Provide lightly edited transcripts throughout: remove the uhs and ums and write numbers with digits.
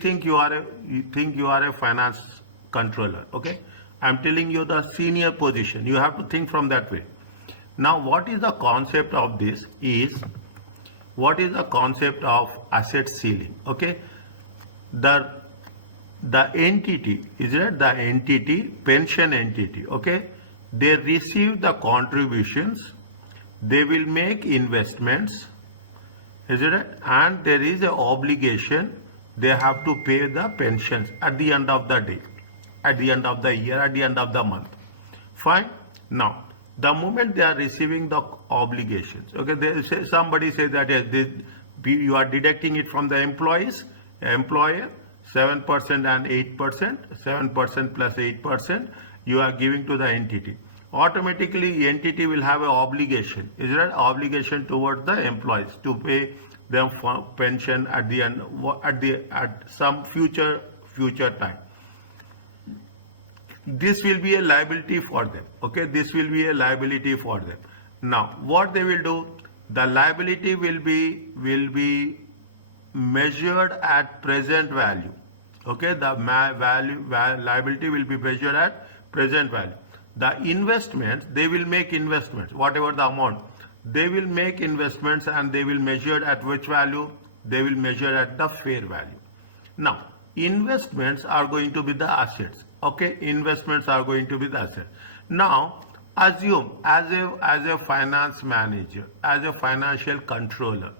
think you are a finance controller. Okay, I'm telling you the senior position. You have to think from that way. Now, what is the concept of this is, what is the concept of asset ceiling? Okay, the entity, is it the entity, pension entity, okay, they receive the contributions, they will make investments, is it, and there is an obligation, they have to pay the pensions at the end of the day, at the end of the year, at the end of the month. Fine. Now, the moment they are receiving the obligations, okay, they say, somebody says that yes, you are deducting it from the employer, 7% and 8%, 7% plus 8%, you are giving to the entity. Automatically, the entity will have an obligation, is there an obligation towards the employees to pay them for pension at the end, at some future time. This will be a liability for them. Okay, this will be a liability for them. Now, what they will do? The liability will be measured at present value. Okay, the liability will be measured at present value. The investments, they will make investments, whatever the amount, they will make investments and they will measure at which value? They will measure at the fair value. Now, investments are going to be the assets. Okay, investments are going to be the assets. Now, assume as a finance manager, as a financial controller,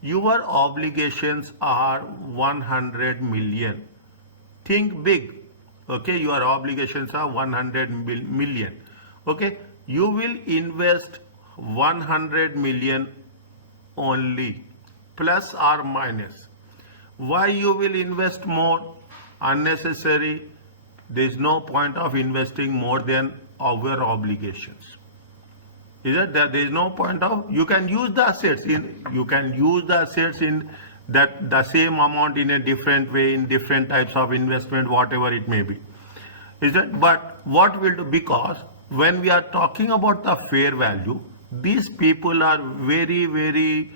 your obligations are 100 million. Think big. Okay, your obligations are 100 million. Okay, you will invest 100 million only, plus or minus. Why you will invest more? Unnecessary. There is no point of investing more than our obligations. Is it that there is no point of, you can use the assets in that the same amount in a different way, in different types of investment, whatever it may be. Is it? But what will do, because when we are talking about the fair value, these people are very, very,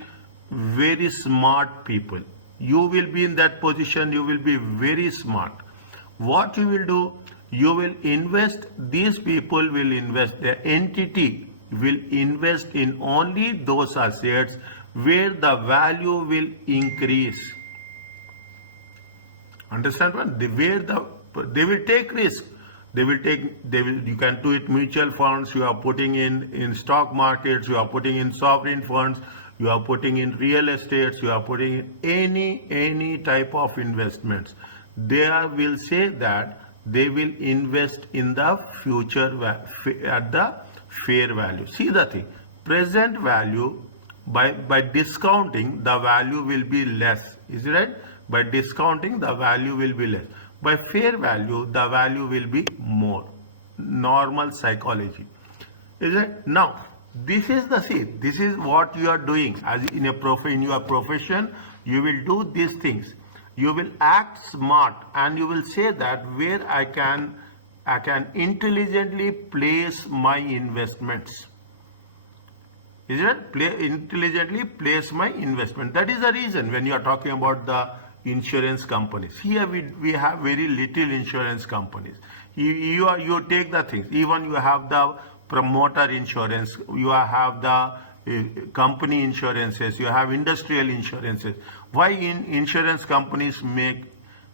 very smart people. You will be in that position, you will be very smart. What you will do, you will invest, these people will invest, the entity will invest in only those assets where the value will increase. Understand what? They will take risk. You can do it mutual funds, you are putting in stock markets, you are putting in sovereign funds, you are putting in real estates, you are putting in any type of investments. They will say that they will invest in the future at the fair value. See the thing, present value, by discounting, the value will be less. Is it right? By discounting, the value will be less. By fair value, the value will be more. Normal psychology. Is it? Now, this is what you are doing as in your profession. You will do these things. You will act smart and you will say that where I can intelligently place my investments. Is it? Intelligently place my investment. That is the reason when you are talking about the insurance companies. Here we have very little insurance companies. You take the things. Even you have the promoter insurance, you have the company insurances, you have industrial insurances. Why insurance companies make,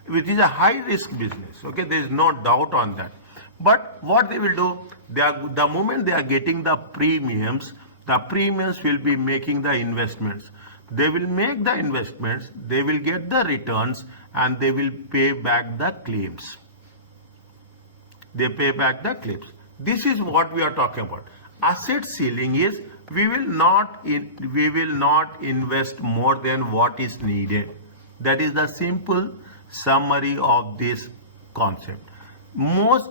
which is a high risk business. Okay, there is no doubt on that. But what they will do, the moment they are getting the premiums will be making the investments. They will make the investments, they will get the returns, and they will pay back the claims. They pay back the claims. This is what we are talking about. Asset ceiling is we will not invest more than what is needed. That is the simple summary of this concept. Most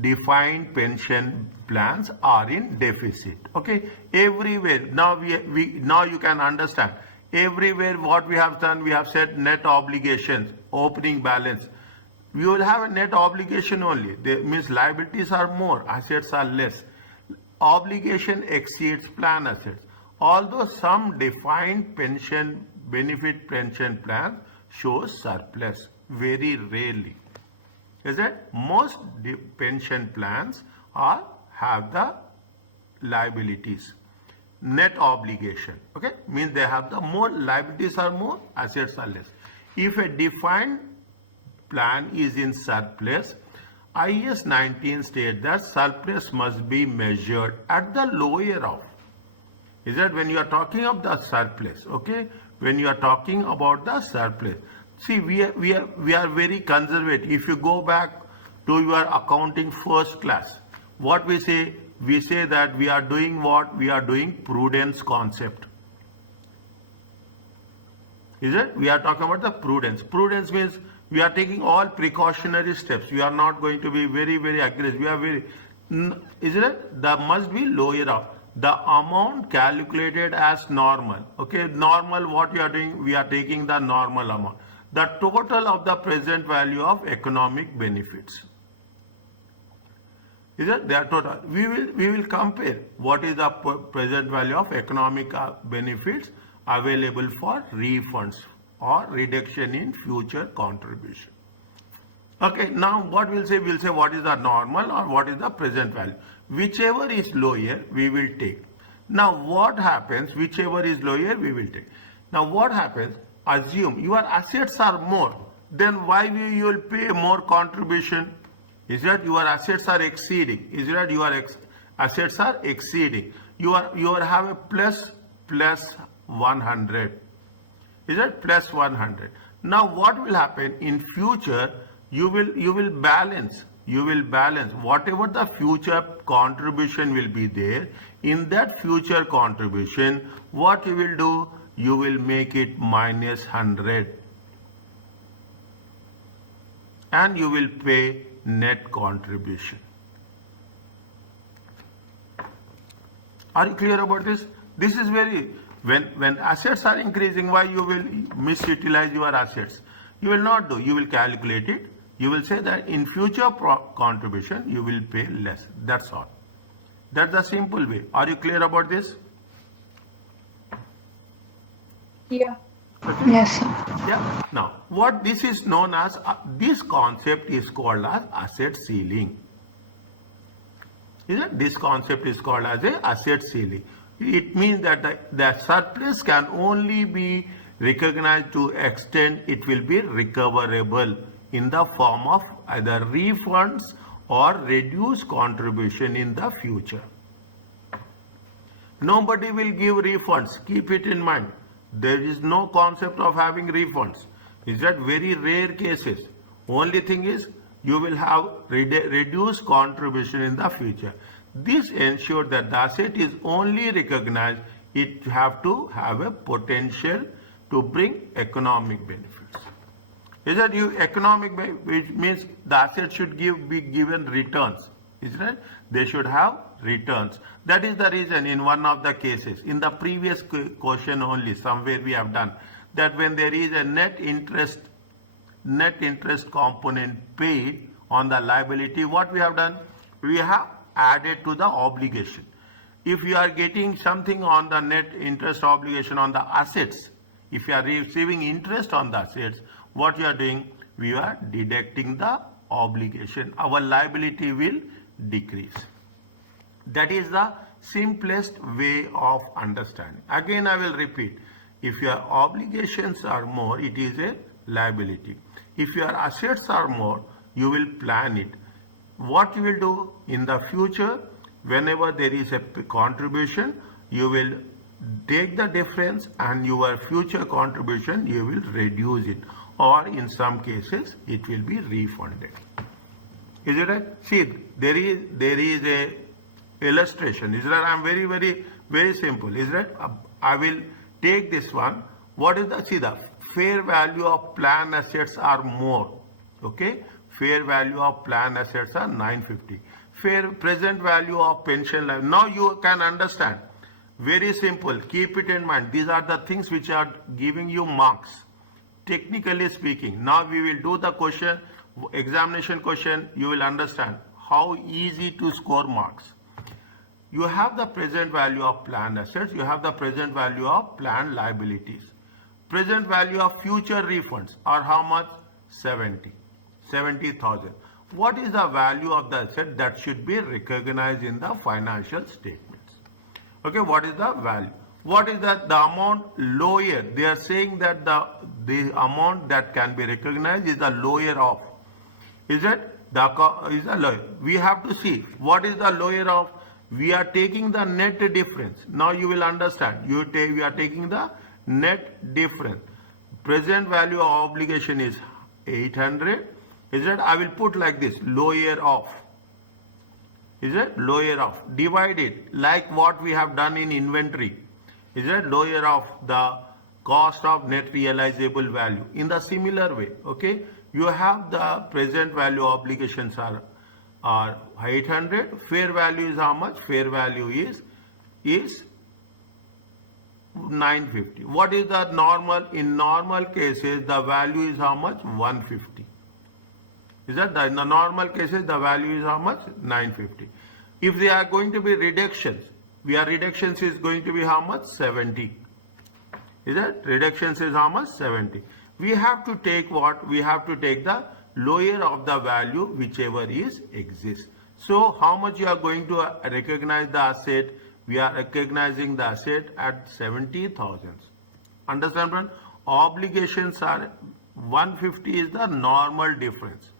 defined pension plans are in deficit. Okay, everywhere. Now now you can understand. Everywhere what we have done, we have said net obligations, opening balance. We will have a net obligation only. That means liabilities are more, assets are less. Obligation exceeds plan assets. Although some defined benefit pension plans shows surplus, very rarely. Is that most pension plans have the liabilities, net obligation, okay, means they have the more liabilities are more, assets are less. If a defined plan is in surplus, IAS 19 states that surplus must be measured at the lower of. Is that when you are talking of the surplus, okay, when you are talking about the surplus, see, we are very conservative. If you go back to your accounting first class, what we say that we are doing what? We are doing prudence concept. Is it? We are talking about the prudence. Prudence means we are taking all precautionary steps. We are not going to be very, very aggressive. We are very, isn't it? There must be lower up. The amount calculated as normal. Okay, normal, what you are doing? We are taking the normal amount. The total of the present value of economic benefits. Is it? Their total. We will compare what is the present value of economic benefits available for refunds or reduction in future contribution. Okay, now what we'll say what is the normal or what is the present value. Whichever is lower, we will take. Now what happens? Whichever is lower, we will take. Now what happens? Assume your assets are more, then why you will pay more contribution? Is that your assets are exceeding? Is that your assets are exceeding? You have a plus 100. Is that plus 100? Now what will happen in future? You will balance. You will balance whatever the future contribution will be there. In that future contribution, what you will do? You will make it minus 100 and you will pay net contribution. Are you clear about this? This is very, when assets are increasing, why you will misutilize your assets? You will not do. You will calculate it. You will say that in future contribution you will pay less. That's all. That's the simple way. Are you clear about this? Yeah. Okay. Yes, sir. Yeah. Now, what this is known as, this concept is called as asset ceiling. Is it? This concept is called as a asset ceiling. It means that the surplus can only be recognized to extent it will be recoverable in the form of either refunds or reduced contribution in the future. Nobody will give refunds. Keep it in mind. There is no concept of having refunds. Is that very rare cases. Only thing is you will have reduced contribution in the future. This ensures that the asset is only recognized. It have to have a potential to bring economic benefits. Is that economic, which means the asset should be given returns. Is that they should have returns. That is the reason in one of the cases, in the previous question only, somewhere we have done that when there is a net interest component paid on the liability, what we have done? We have added to the obligation. If you are getting something on the net interest obligation on the assets, if you are receiving interest on the assets, what you are doing? We are deducting the obligation. Our liability will decrease. That is the simplest way of understanding. Again, I will repeat. If your obligations are more, it is a liability. If your assets are more, you will plan it. What you will do in the future, whenever there is a contribution, you will take the difference and your future contribution, you will reduce it. Or in some cases, it will be refunded. Is it right? See, there is a illustration. Is that? I'm very simple. Is that? I will take this one. What is the? See, the fair value of plan assets are more. Okay, fair value of plan assets are 950. Fair present value of pension life. Now you can understand. Very simple. Keep it in mind. These are the things which are giving you marks. Technically speaking. Now we will do the question, examination question. You will understand how easy to score marks. You have the present value of planned assets. You have the present value of planned liabilities. present value of future refunds are how much? 70,000. What is the value of the asset that should be recognized in the financial statements? Okay, what is the value? What is the amount lower? They are saying that the amount that can be recognized is the lower of. Is it? Is the lower. We have to see what is the lower of. We are taking the net difference. Now you will understand. We are taking the net difference. Present value of obligation is 800. Is it? I will put like this, lower of. Is it? Lower of. Divide it like what we have done in inventory. Is it? Lower of the cost of net realizable value. In the similar way, okay, you have the present value obligations are 800. Fair value is how much? Fair value is 950. What is the normal? In normal cases, the value is how much? 150. Is that in the normal cases the value is how much? 950. If they are going to be reductions, reductions is going to be how much? 70. Is that reductions is how much? 70. We have to take what? We have to take the lower of the value whichever is exists. So how much you are going to recognize the asset? We are recognizing the asset at 70,000. Understand, friend? Obligations are 150 is the normal difference.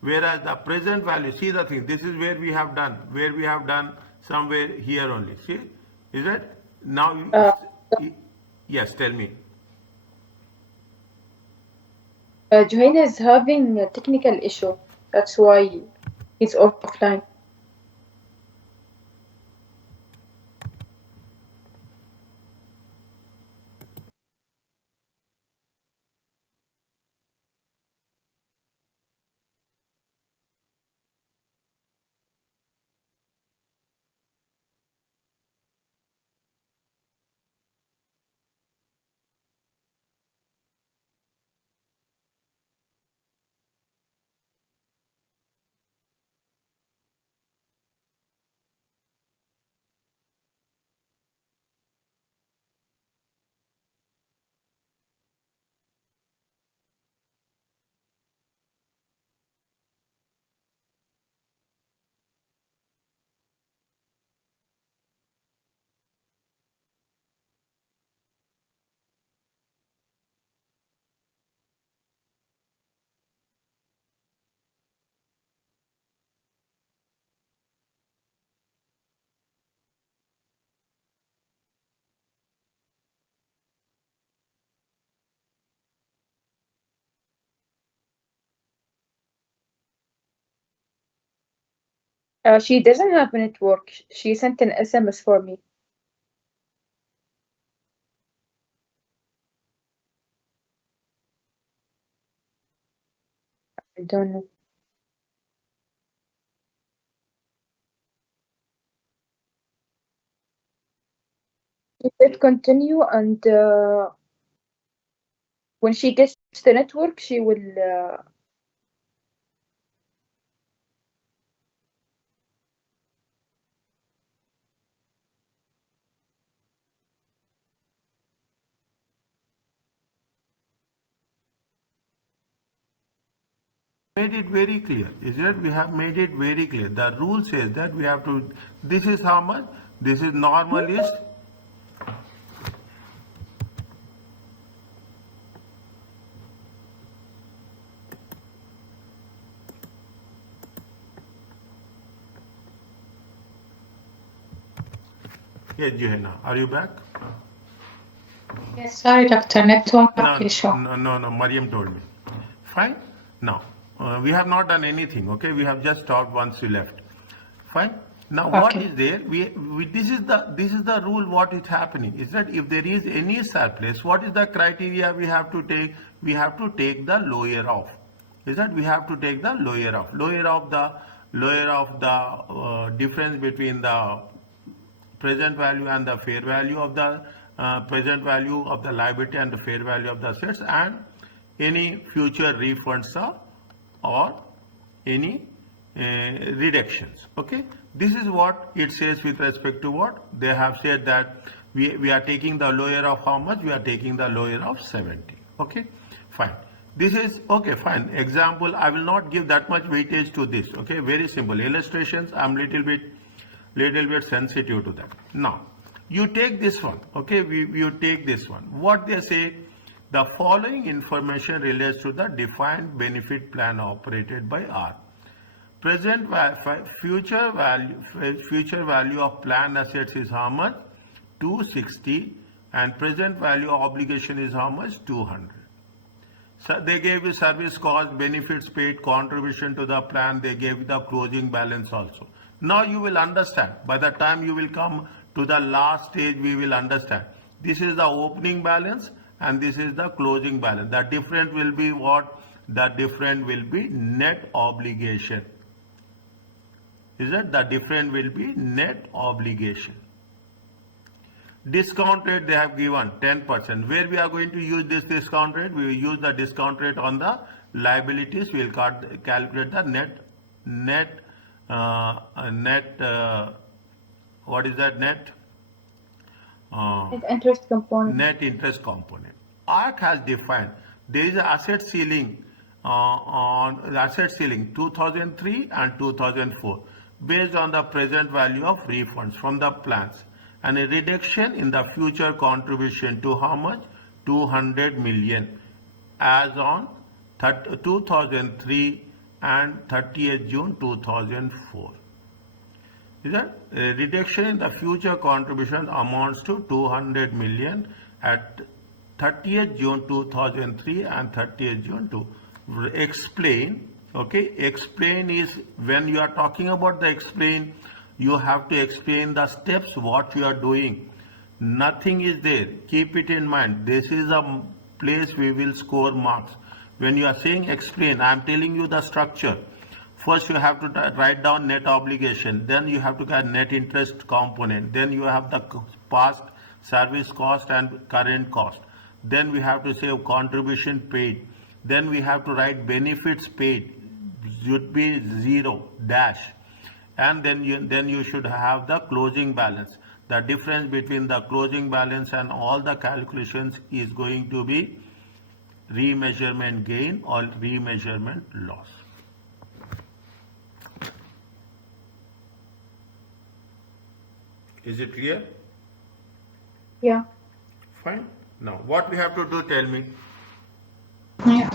Whereas the present value, see the thing, this is where we have done somewhere here only. See, is it? Now, yes, tell me. Juhaina is having a technical issue. That's why he's offline. She doesn't have a network. She sent an SMS for me. I don't know. She said continue, and when she gets the network, she will. Made it very clear, is it? We have made it very clear. The rule says that we have to, this is how much, this is normal is, yes, Johanna, are you back? Yes, sorry, Dr. Network issue. No, Mariam told me. Fine. Now, we have not done anything, okay? We have just talked once you left. Fine. Now, what is there? This is the rule. What is happening is that if there is any surplus, what is the criteria we have to take? We have to take the lower of. Is that we have to take the lower of the difference between the present value and the fair value of the present value of the liability and the fair value of the assets, and any future refunds or any reductions. Okay, this is what it says with respect to what they have said, that We are taking the lower of how much? We are taking the lower of 70. Okay, fine. This is okay, fine. Example, I will not give that much weightage to this. Okay, very simple. Illustrations, I'm little bit sensitive to that. Now, you take this one. Okay, you take this one. What they say, the following information relates to the defined benefit plan operated by R. Present future value of plan assets is how much? 260, and present value of obligation is how much? 200. So they gave you service cost, benefits paid, contribution to the plan. They gave the closing balance also. Now you will understand. By the time you will come to the last stage, we will understand. This is the opening balance and this is the closing balance. The difference will be what? The difference will be net obligation. Is it? The difference will be net obligation. Discount rate they have given 10%. Where we are going to use this discount rate? We will use the discount rate on the liabilities. We will calculate the net. What is that net? Net interest component. Net interest component. ARC has defined there is an asset ceiling on asset ceiling 2003 and 2004 based on the present value of refunds from the plans, and a reduction in the future contribution to how much? 200 million as on 2003 and 30th June 2004. Is that a reduction in the future contribution amounts to 200 million at 30th June 2003 and 30th June 2. Explain. Okay, explain is when you are talking about the explain, you have to explain the steps what you are doing. Nothing is there. Keep it in mind. This is a place we will score marks. When you are saying explain, I am telling you the structure. First you have to write down net obligation, then you have to get net interest component, then you have the past service cost and current cost, then we have to say contribution paid, then we have to write benefits paid should be 0 dash, and then you should have the closing balance. The difference between the closing balance and all the calculations is going to be remeasurement gain or remeasurement loss. Is it clear? Yeah. Fine. Now, what we have to do, tell me. Yeah.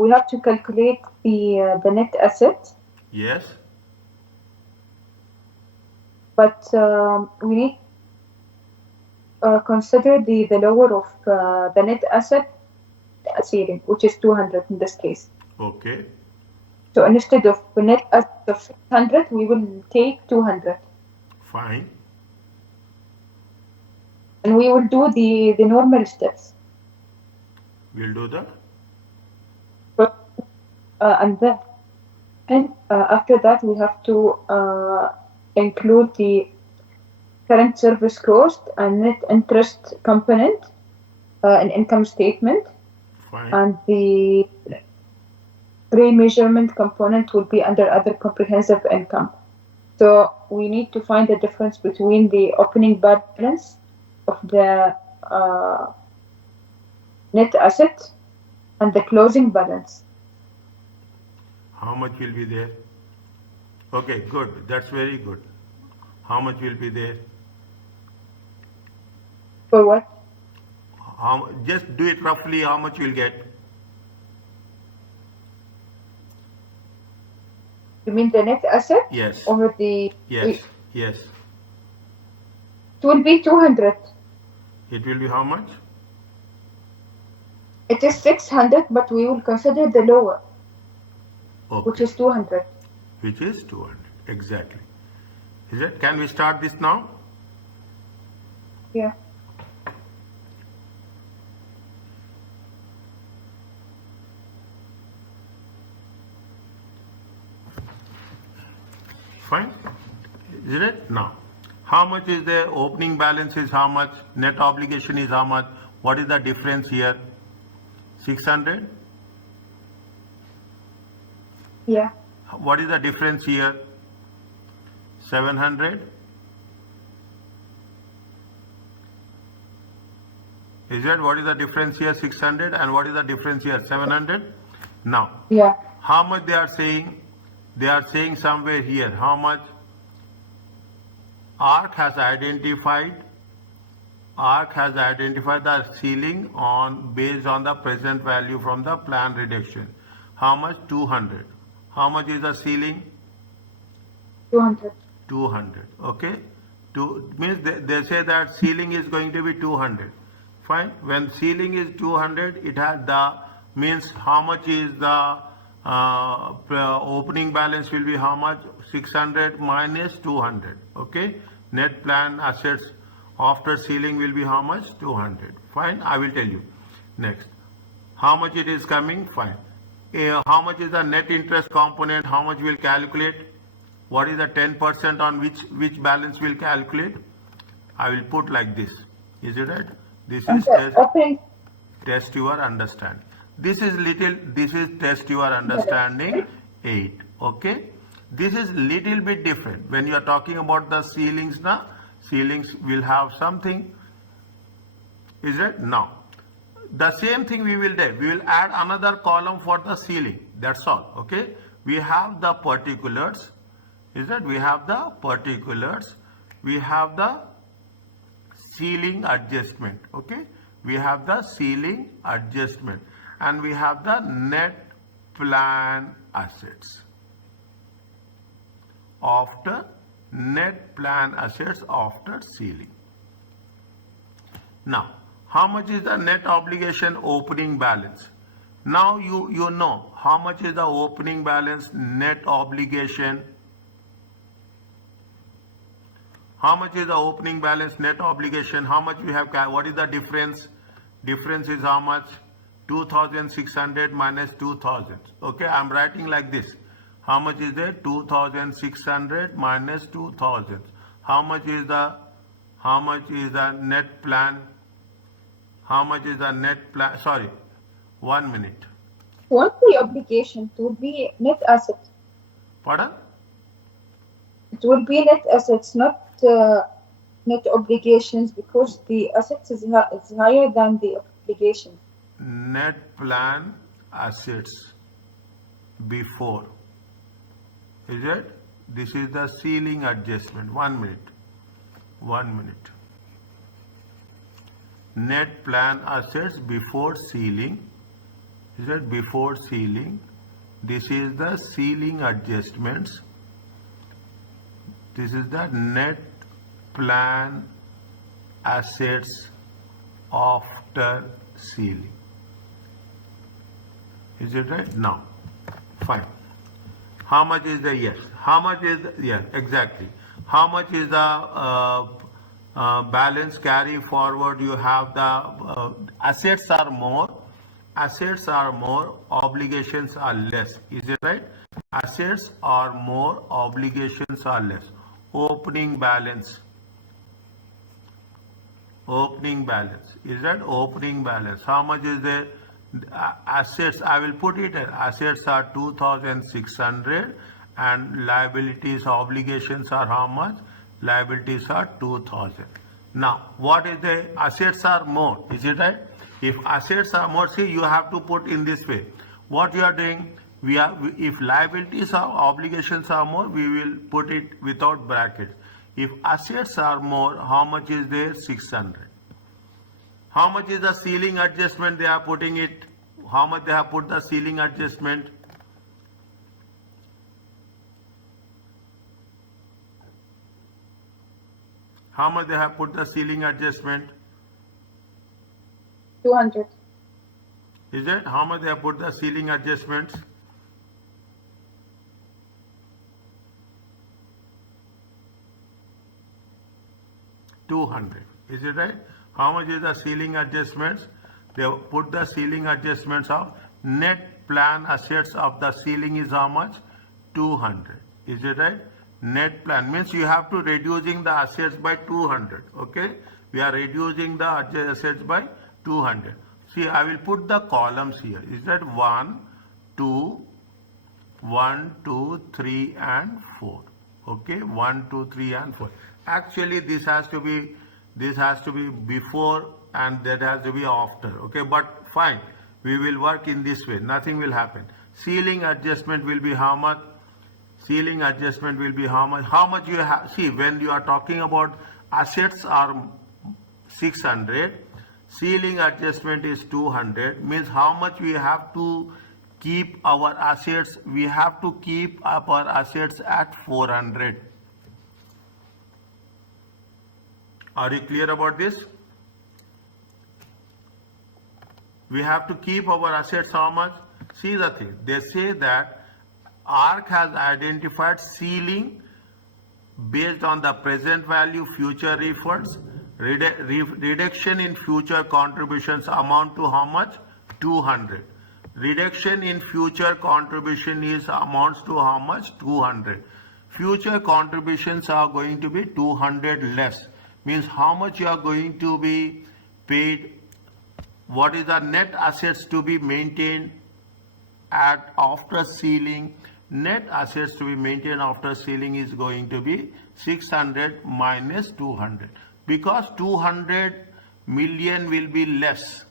We have to calculate the net asset, Yes. but we need consider the lower of the net asset ceiling, which is 200 in this case. Okay. So instead of the net asset of 600, we will take 200. Fine. And we will do the normal steps. We'll do the. And then after that, we have to include the current service cost and net interest component in income statement. Fine. And the remeasurement component will be under other comprehensive income. So we need to find the difference between the opening balance of the net asset and the closing balance. How much will be there? Okay, good. That's very good. How much will be there? For what? Just do it roughly. How much you'll get? You mean the net asset? Yes. Or the... Yes. Yes. It will be 200. It will be how much? It is 600, but we will consider the lower, Okay. which is 200. Which is 200. Exactly. Is it? Can we start this now? Yeah. Fine. Is it? Now, how much is the opening balance is how much? Net obligation is how much? What is the difference here? 600? Yeah. What is the difference here? 700? Is that what is the difference here? 600, and what is the difference here? 700. Now, Yeah. how much they are saying? They are saying somewhere here how much ARC has identified the ceiling on based on the present value from the plan reduction. How much? 200. How much is the ceiling? 200. 200. Okay. Means they say that ceiling is going to be 200. Fine. When ceiling is 200, it has the means how much is the opening balance will be how much? 600 minus 200. Okay. Net plan assets after ceiling will be how much? 200. Fine. I will tell you. Next. How much it is coming? Fine. How much is the net interest component? How much will calculate? What is the 10% on which balance will calculate? I will put like this. Is it right? This is test your understanding. This is test your understanding 8. Okay. This is little bit different. When you are talking about the ceilings now, ceilings will have something. Is it? Now, the same thing we will do. We will add another column for the ceiling. That's all. Okay. We have the particulars. Is that we have the particulars, we have the ceiling adjustment. Okay, we have the ceiling adjustment, and we have the net plan assets after ceiling. Now, how much is the net obligation opening balance? Now you know how much is the opening balance net obligation. How much is the opening balance net obligation? How much we have? What is the difference? Difference is how much? 2,600 minus 2,000. Okay, I am writing like this. How much is there? 2,600 minus 2,000. How much is the net plan? How much is the net plan? Sorry, 1 minute. Won't the obligation to be net assets? Pardon? It will be net assets, not net obligations, because the assets is higher than the obligation. Net plan assets before. Is it? This is the ceiling adjustment. 1 minute. 1 minute. Net plan assets before ceiling. Is it? Before ceiling. This is the ceiling adjustments. This is the net plan assets after ceiling. Is it right? Now, fine. How much is the yes? How much is the yes? Exactly. How much is the balance carry forward? You have the assets are more. Assets are more. Obligations are less. Is it right? Assets are more. Obligations are less. Opening balance. Opening balance. Is that opening balance? How much is the assets? I will put it as assets are 2,600 and liabilities, obligations are how much? Liabilities are 2,000. Now, what is the assets are more? Is it right? If assets are more, see, you have to put in this way. What you are doing? If liabilities or obligations are more, we will put it without brackets. If assets are more, how much is there? 600. How much is the ceiling adjustment they are putting it? How much they have put the ceiling adjustment? How much they have put the ceiling adjustment? 200. Is it? How much they have put the ceiling adjustments? $200. Is it right? How much is the ceiling adjustments? They have put the ceiling adjustments of net plan assets of the ceiling is how much? 200. Is it right? Net plan means you have to reducing the assets by 200. Okay, we are reducing the assets by 200. See, I will put the columns here. Is that 1, 2, 3 and 4. Okay, 1, 2, 3 and 4. Actually, this has to be before and that has to be after. Okay, but fine, we will work in this way, nothing will happen. Ceiling adjustment will be how much? Ceiling adjustment will be how much? How much you have? See, when you are talking about assets are 600, ceiling adjustment is 200, means how much we have to keep our assets? We have to keep up our assets at 400. Are you clear about this? We have to keep our assets how much? See the thing, they say that ARC has identified ceiling based on the present value future refunds. Reduction in future contributions amount to how much? 200. Reduction in future contribution is amounts to how much? 200. Future contributions are going to be 200 less. Means how much you are going to be paid? What is the net assets to be maintained at after ceiling? Net assets to be maintained after ceiling is going to be 600 minus 200, because 200 million will be less.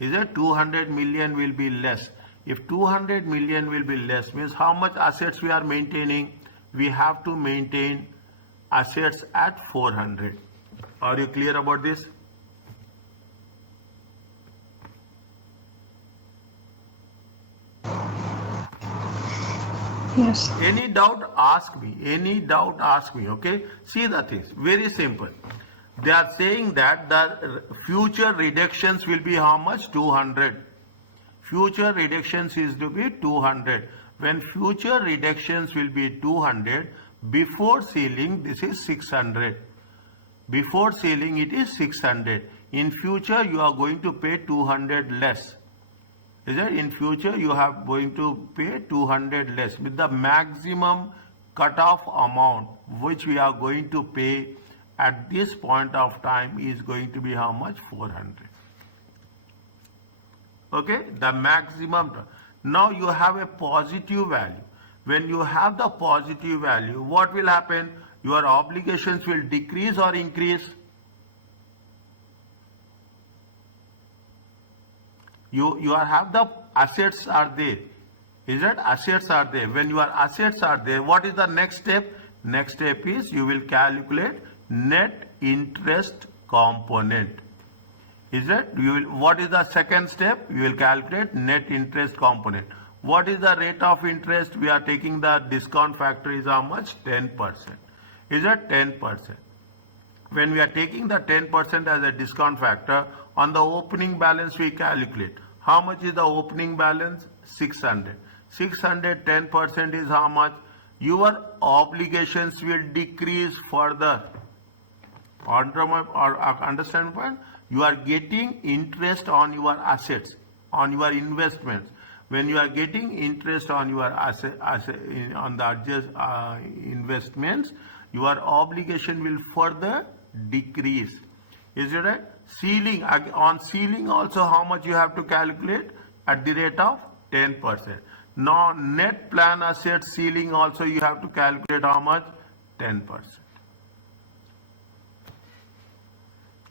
Is it 200 million will be less? If 200 million will be less, means how much assets we are maintaining? We have to maintain assets at 400. Are you clear about this? Yes. Any doubt, ask me. Any doubt, ask me. Okay. See the things. Very simple. They are saying that the future reductions will be how much? 200. Future reductions is to be 200. When future reductions will be 200, before ceiling this is 600. Before ceiling it is 600. In future you are going to pay 200 less. Is it? In future you are going to pay 200 less, with the maximum cutoff amount which we are going to pay at this point of time is going to be how much? 400. Okay, the maximum. Now you have a positive value. When you have the positive value, what will happen? Your obligations will decrease or increase? You have the assets are there. Is it? Assets are there. When your assets are there, what is the next step? Next step is you will calculate net interest component. Is it? What is the second step? You will calculate net interest component. What is the rate of interest? We are taking the discount factor is how much? 10%. Is it? 10%. When we are taking the 10% as a discount factor, on the opening balance we calculate. How much is the opening balance? 600. 600, 10% is how much? Your obligations will decrease further. Understand point? You are getting interest on your assets, on your investments. When you are getting interest on your on the investments, your obligation will further decrease. Is it right? Ceiling, on ceiling also how much you have to calculate? At the rate of 10%. Now net plan asset ceiling also you have to calculate how much? 10%.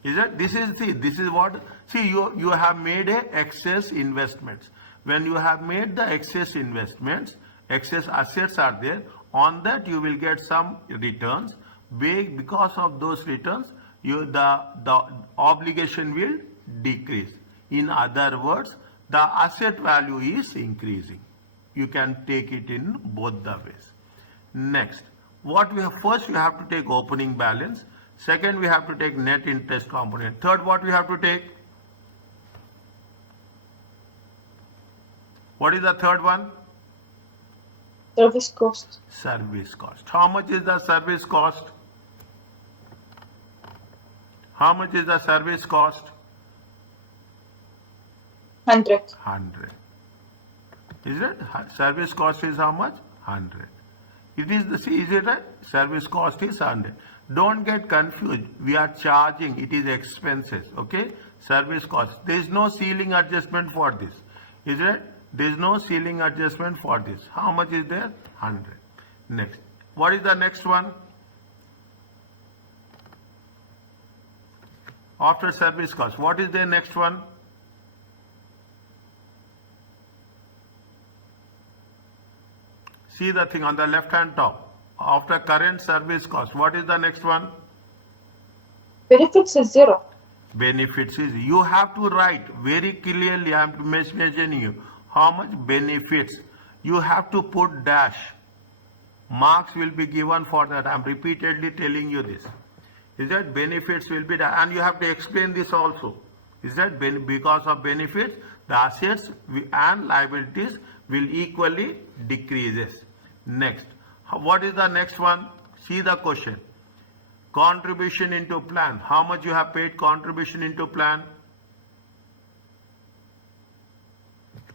Is it? This is what, see, you have made a excess investments. When you have made the excess investments, excess assets are there, on that you will get some returns. Because of those returns, the obligation will decrease. In other words, the asset value is increasing. You can take it in both the ways. Next, what we have, first we have to take opening balance. Second, we have to take net interest component. Third, what we have to take? What is the third one? Service cost. Service cost. How much is the service cost? How much is the service cost? 100. 100. Is it? Service cost is how much? 100. It is the, see, is it right? Service cost is 100. Don't get confused. We are charging. It is expenses. Okay? Service cost. There is no ceiling adjustment for this. Is it? There is no ceiling adjustment for this. How much is there? 100. Next. What is the next one? After service cost, what is the next one? See the thing on the left hand top. After current service cost, what is the next one? Benefits is 0. Benefits is, you have to write very clearly, I am mentioning you, how much benefits. You have to put dash. Marks will be given for that. I am repeatedly telling you this. Is that benefits will be done, and you have to explain this also. Is that because of benefits, the assets and liabilities will equally decreases. Next, what is the next one? See the question. Contribution into plan. How much you have paid contribution into plan?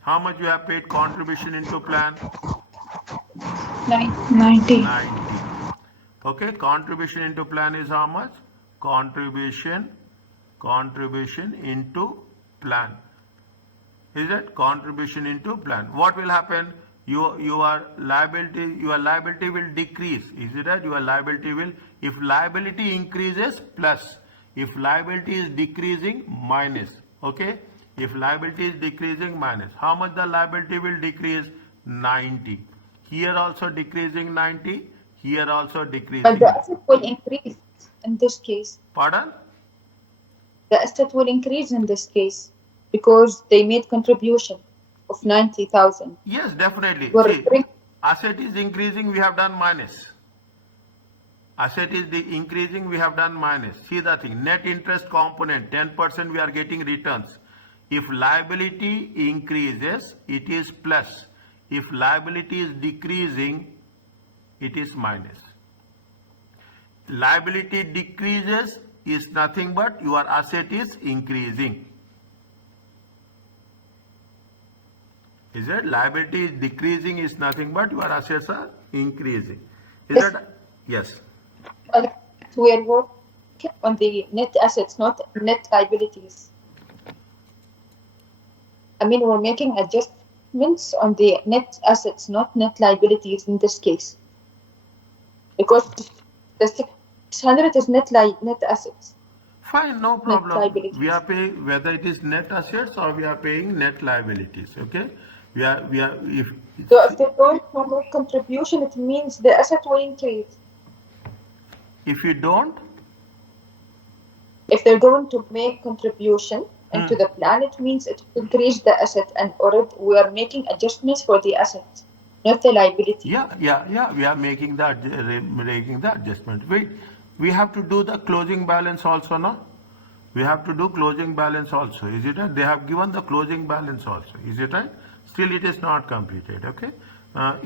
How much you have paid contribution into plan? 90. 90. Okay, contribution into plan is how much? Contribution into plan. Is it contribution into plan? What will happen? Your liability will decrease. Is it right? Your liability will, if liability increases, plus. If liability is decreasing, minus. Okay? If liability is decreasing, minus. How much the liability will decrease? 90. Here also decreasing 90. Here also decreasing. But the asset will increase in this case. Pardon? The asset will increase in this case because they made contribution of 90,000. Yes, definitely. We're See, referring- asset is increasing, we have done minus. Asset is increasing, we have done minus. See the thing, net interest component, 10% we are getting returns. If liability increases, it is plus. If liability is decreasing, it is minus. Liability decreases is nothing but your asset is increasing. Is it? Liability is decreasing is nothing but your assets are increasing. Is Yes. that? Yes. We are working on the net assets, not net liabilities. I mean, we're making adjustments on the net assets, not net liabilities in this case. Because the 600 is net assets. Fine, no problem. liabilities. We are paying whether it is net assets or we are paying net liabilities. Okay. We are if So if they're going to make contribution, it means the asset will increase. if you don't, If they're going to make contribution into the plan, it means it will increase the asset, and already we are making adjustments for the assets, not the liability. yeah, we are making the adjustment. Wait, we have to do the closing balance also, no? We have to do closing balance also. Is it right? They have given the closing balance also. Is it right? Still, it is not completed. Okay.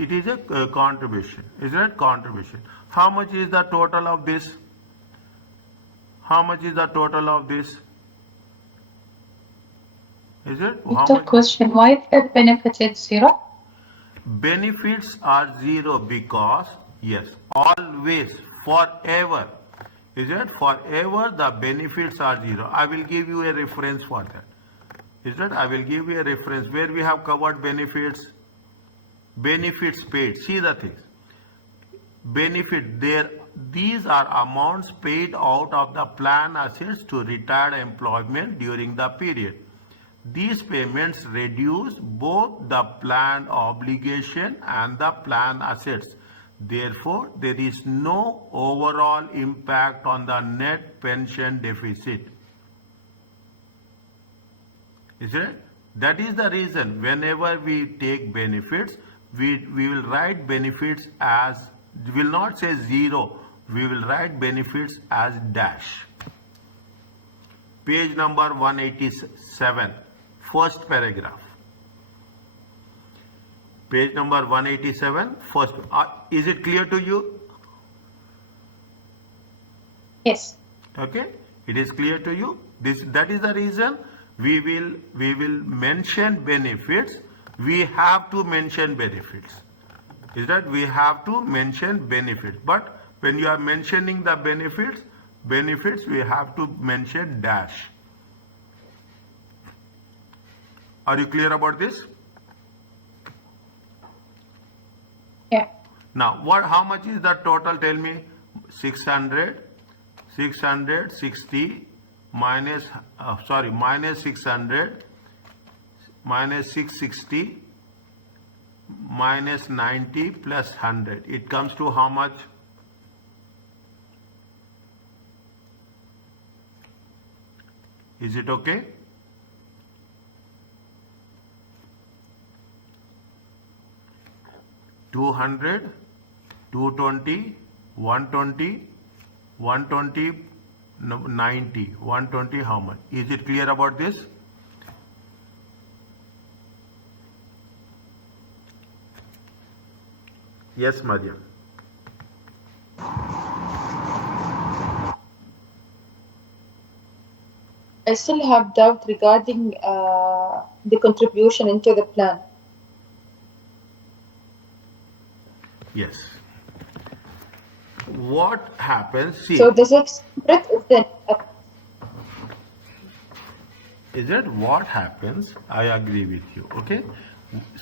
It is a contribution. Is it contribution? How much is the total of this? How much is the total of this? Is it? How The much? question, why is the benefit is 0? Benefits are 0 because, yes, always, forever. Is it? Forever the benefits are 0. I will give you a reference for that. Is that? I will give you a reference where we have covered benefits. Benefits paid. See the things. Benefit there. These are amounts paid out of the plan assets to retired employment during the period. These payments reduce both the plan obligation and the plan assets. Therefore, there is no overall impact on the net pension deficit. Is it? That is the reason whenever we take benefits, we will write benefits as, we will not say 0, we will write benefits as dash. Page number 187, first paragraph. Page number 187, first. Is it clear to you? Yes. Okay, it is clear to you. That is the reason we will mention benefits. We have to mention benefits. Is that we have to mention benefits. But when you are mentioning the benefits we have to mention dash. Are you clear about this? Yeah. Now, how much is the total? Tell me. 600, 660, minus, minus 600, minus 660, minus 90 plus 100. It comes to how much? Is it okay? $200, $220, $120, $120, 90, $120, how much? Is it clear about this? Yes, Madhya. I still have doubt regarding the contribution into the plan. Yes. What happens? See. So the 600 is then. Is it what happens? I agree with you. Okay.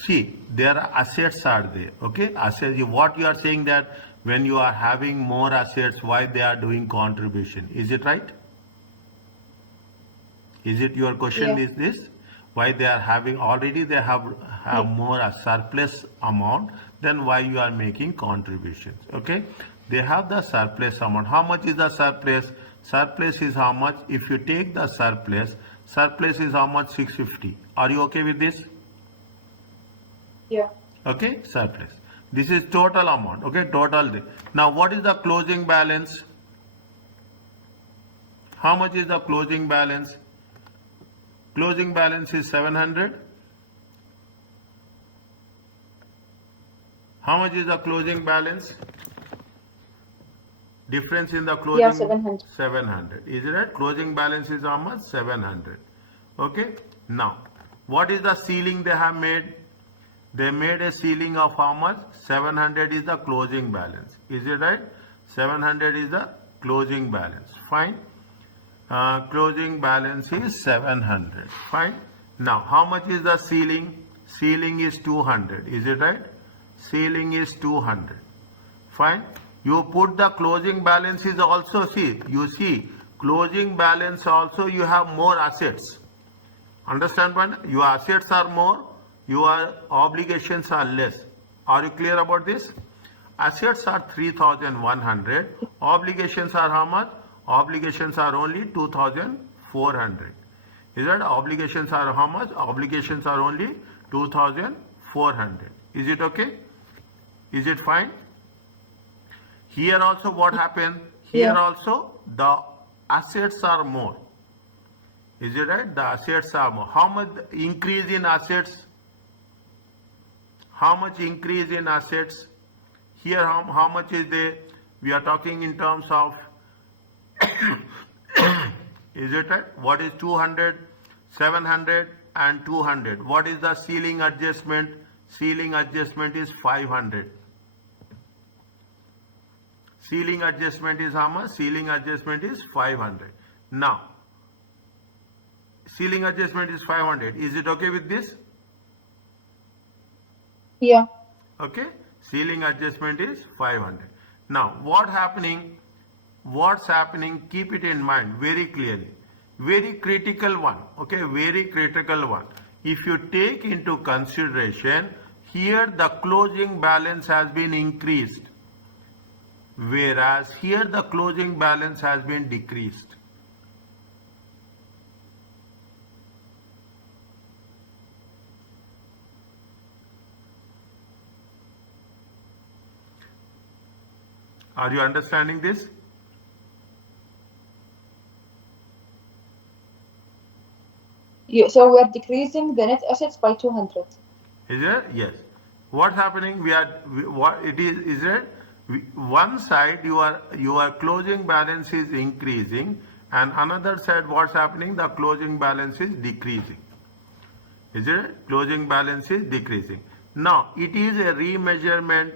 See, there are assets are there. Okay. Assets. What you are saying that when you are having more assets, why they are doing contribution? Is it right? Is it your question? Yeah. Is this why they are having already they have more a surplus amount, then why you are making contributions? Okay. They have the surplus amount. How much is the surplus? Surplus is how much? If you take the surplus is how much? 650. Are you okay with this? Yeah. Okay, surplus. This is total amount. Okay, total. Now, what is the closing balance? How much is the closing balance? Closing balance is 700. How much is the closing balance? Difference in the closing? Yeah, 700. 700. Is it right? Closing balance is how much? 700. Okay. Now, what is the ceiling they have made? They made a ceiling of how much? 700 is the closing balance. Is it right? 700 is the closing balance. Fine. Closing balance is 700. Fine. Now, how much is the ceiling? Ceiling is 200. Is it right? Ceiling is 200. Fine. You put the closing balance is also, see, you see, closing balance also you have more assets. Understand what? Your assets are more, your obligations are less. Are you clear about this? Assets are 3,100. Obligations are how much? Obligations are only 2,400. Is that obligations are how much? Obligations are only 2,400. Is it okay? Is it fine? Here also what happened? Here also the assets are more. Is it right? The assets are more. How much increase in assets? How much increase in assets? Here how much is there? We are talking in terms of is it right? What is 200, 700 and 200? What is the ceiling adjustment? Ceiling adjustment is 500. Ceiling adjustment is how much? Ceiling adjustment is 500. Now, ceiling adjustment is 500. Is it okay with this? Yeah. Okay. Ceiling adjustment is 500. Now, what's happening? Keep it in mind very clearly. Very critical one. Okay. Very critical one. If you take into consideration, here the closing balance has been increased, whereas here the closing balance has been decreased. Are you understanding this? So we are decreasing the net assets by 200. Is it? Yes. What's happening? What it is it? One side your closing balance is increasing, and another side what's happening? The closing balance is decreasing. Is it? Closing balance is decreasing. Now it is a remeasurement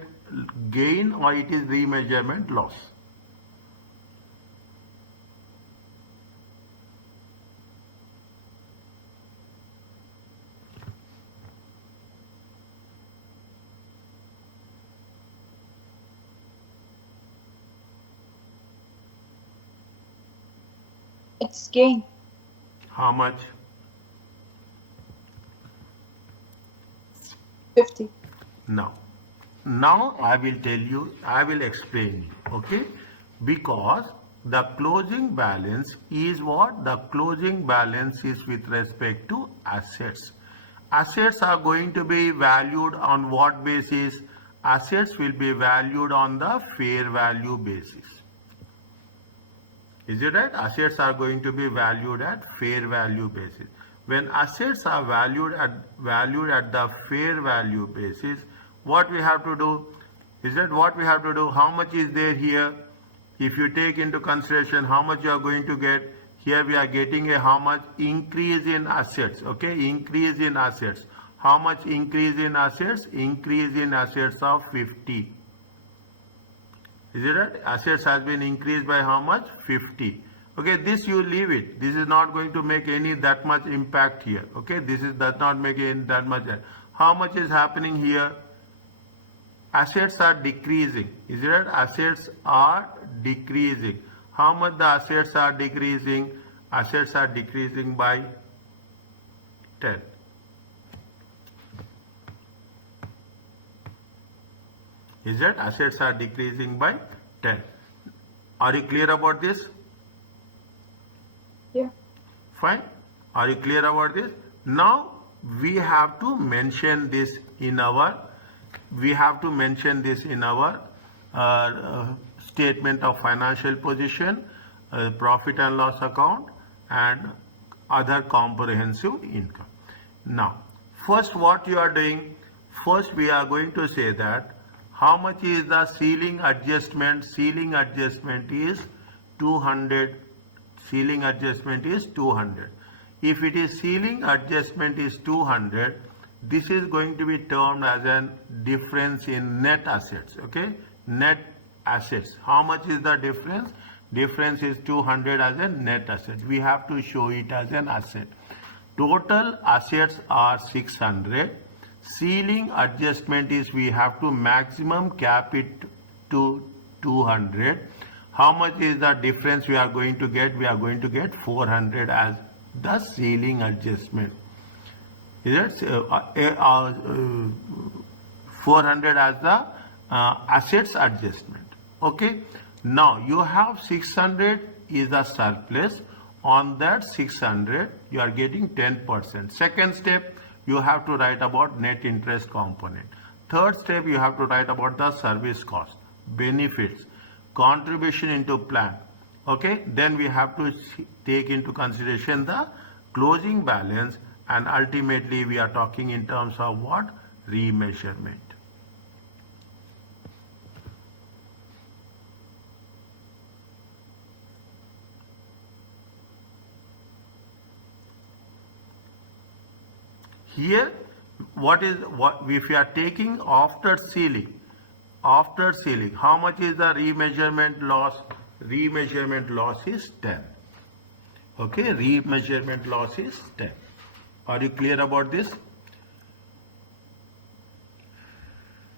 gain or it is remeasurement loss? It's gain. How much? 50. Now I will tell you, I will explain you, okay? Because the closing balance is what? The closing balance is with respect to assets. Assets are going to be valued on what basis? Assets will be valued on the fair value basis. Is it right? Assets are going to be valued at fair value basis. When assets are valued at the fair value basis, what we have to do? Is that what we have to do? How much is there here? If you take into consideration how much you are going to get, here we are getting a how much increase in assets, okay? Increase in assets. How much increase in assets? Increase in assets of 50. Is it right? Assets has been increased by how much? 50. Okay, this you leave it. This is not going to make any that much impact here. Okay, does not make any that much. How much is happening here? Assets are decreasing. Is it right? Assets are decreasing. How much the assets are decreasing? Assets are decreasing by 10. Is that assets are decreasing by 10? Are you clear about this? Yeah. Fine. Are you clear about this? Now we have to mention this in our statement of financial position, profit and loss account, and other comprehensive income. Now, first what you are doing? First we are going to say that how much is the ceiling adjustment? Ceiling adjustment is 200. Ceiling adjustment is 200. If it is ceiling adjustment is 200, this is going to be termed as a difference in net assets. Okay, net assets. How much is the difference? Difference is 200 as a net asset. We have to show it as an asset. Total assets are 600. Ceiling adjustment is we have to maximum cap it to 200. How much is the difference we are going to get? We are going to get 400 as the ceiling adjustment. Is it 400 as the assets adjustment? Okay. Now you have 600 is the surplus. On that 600 you are getting 10%. Second step, you have to write about net interest component. Third step, you have to write about the service cost, benefits, contribution into plan. Okay, then we have to take into consideration the closing balance, and ultimately we are talking in terms of what? Remeasurement. Here, what if you are taking after ceiling, how much is the remeasurement loss? Remeasurement loss is 10. Okay, remeasurement loss is 10. Are you clear about this?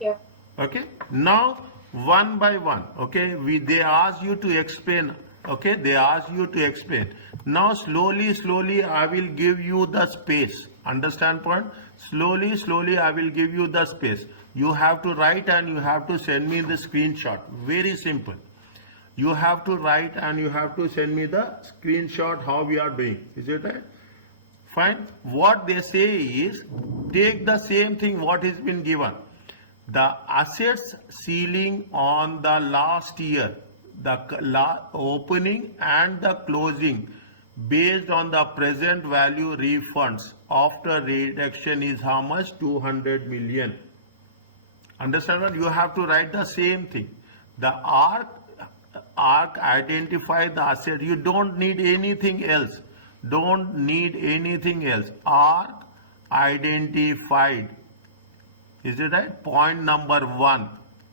Yeah. Okay, now one by one. Okay, they ask you to explain. Okay, they ask you to explain. Now slowly I will give you the space. Understand point? Slowly I will give you the space. You have to write and you have to send me the screenshot. Very simple. You have to write and you have to send me the screenshot how we are doing. Is it right? Fine. What they say is take the same thing what has been given. The assets ceiling on the last year, the opening and the closing based on the present value refunds after reduction is how much? 200 million. Understand what? You have to write the same thing. The arc identify the asset. You don't need anything else. Don't need anything else. Arc identified. Is it right? Point number 1.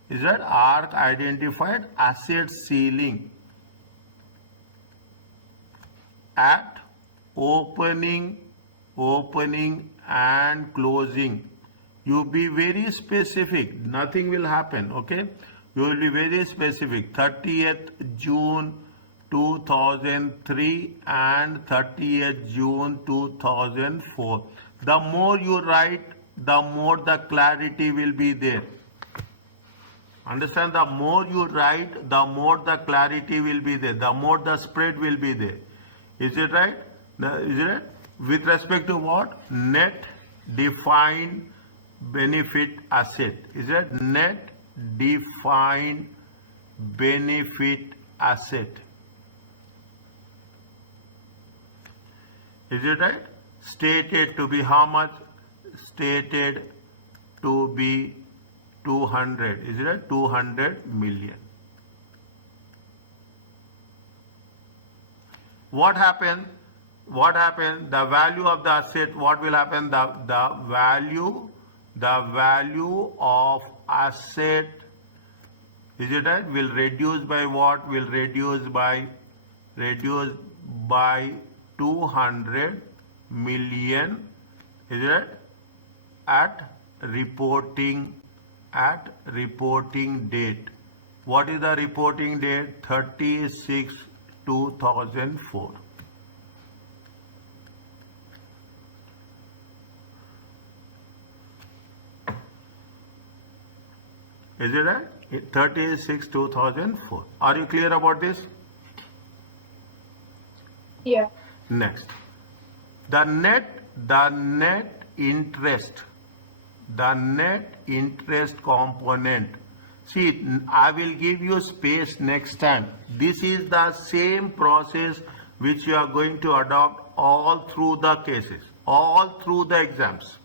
Is that arc identified asset ceiling at opening and closing. You be very specific. Nothing will happen. Okay. You will be very specific. 30th June 2003 and 30th June 2004. The more you write, the more the clarity will be there. Understand, the more you write, the more the clarity will be there, the more the spread will be there. Is it right? Is it right? With respect to what? Net defined benefit asset. Is it net defined benefit asset? Is it right? Stated to be how much? Stated to be 200. Is it right? 200 million. What happened? What happened? The value of the asset, what will happen? The value of asset, is it right? Will reduce by what? Will reduce by 200 million. Is it right? At reporting date. What is the reporting date? 36/2004. Is it right? 36/2004. Are you clear about this? Yeah. Next, the net interest component. See, I will give you space next time. This is the same process which you are going to adopt all through the cases, all through the exams,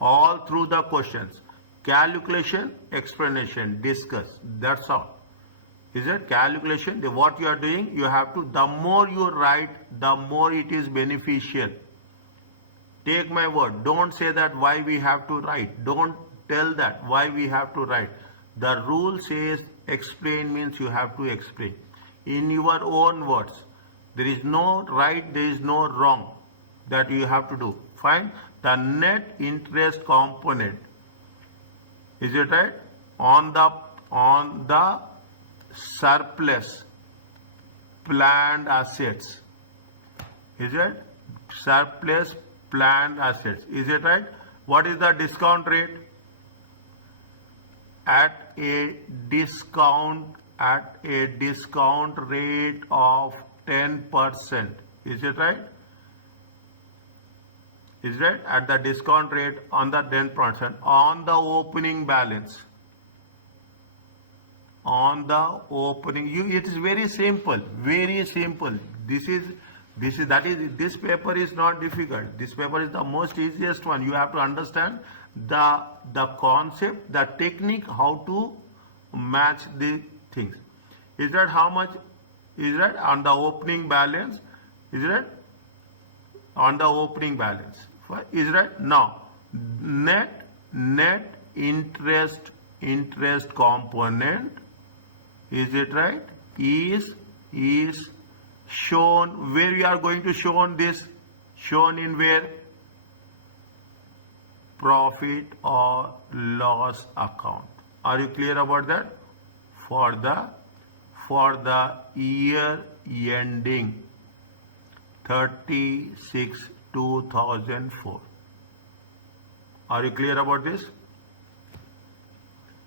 all through the questions. Calculation, explanation, discuss. That's all. Is it calculation? What you are doing, you have to, the more you write, the more it is beneficial. Take my word. Don't say that why we have to write. Don't tell that why we have to write. The rule says explain means you have to explain in your own words. There is no right, there is no wrong that you have to do. Fine. The net interest component. Is it right? On the surplus planned assets. Is it? Surplus planned assets. Is it right? What is the discount rate? At a discount rate of 10%. Is it right? Is right? At the discount rate on the 10% on the opening balance. On the opening, it is very simple, very simple. This paper is not difficult. This paper is the most easiest one. You have to understand the concept, the technique, how to match the things. Is that how much? Is that on the opening balance? Is that on the opening balance? Is that now net interest component? Is it right? Is shown where we are going to show this? Shown in where? Profit or loss account. Are you clear about that? For the year ending 36/2004. Are you clear about this?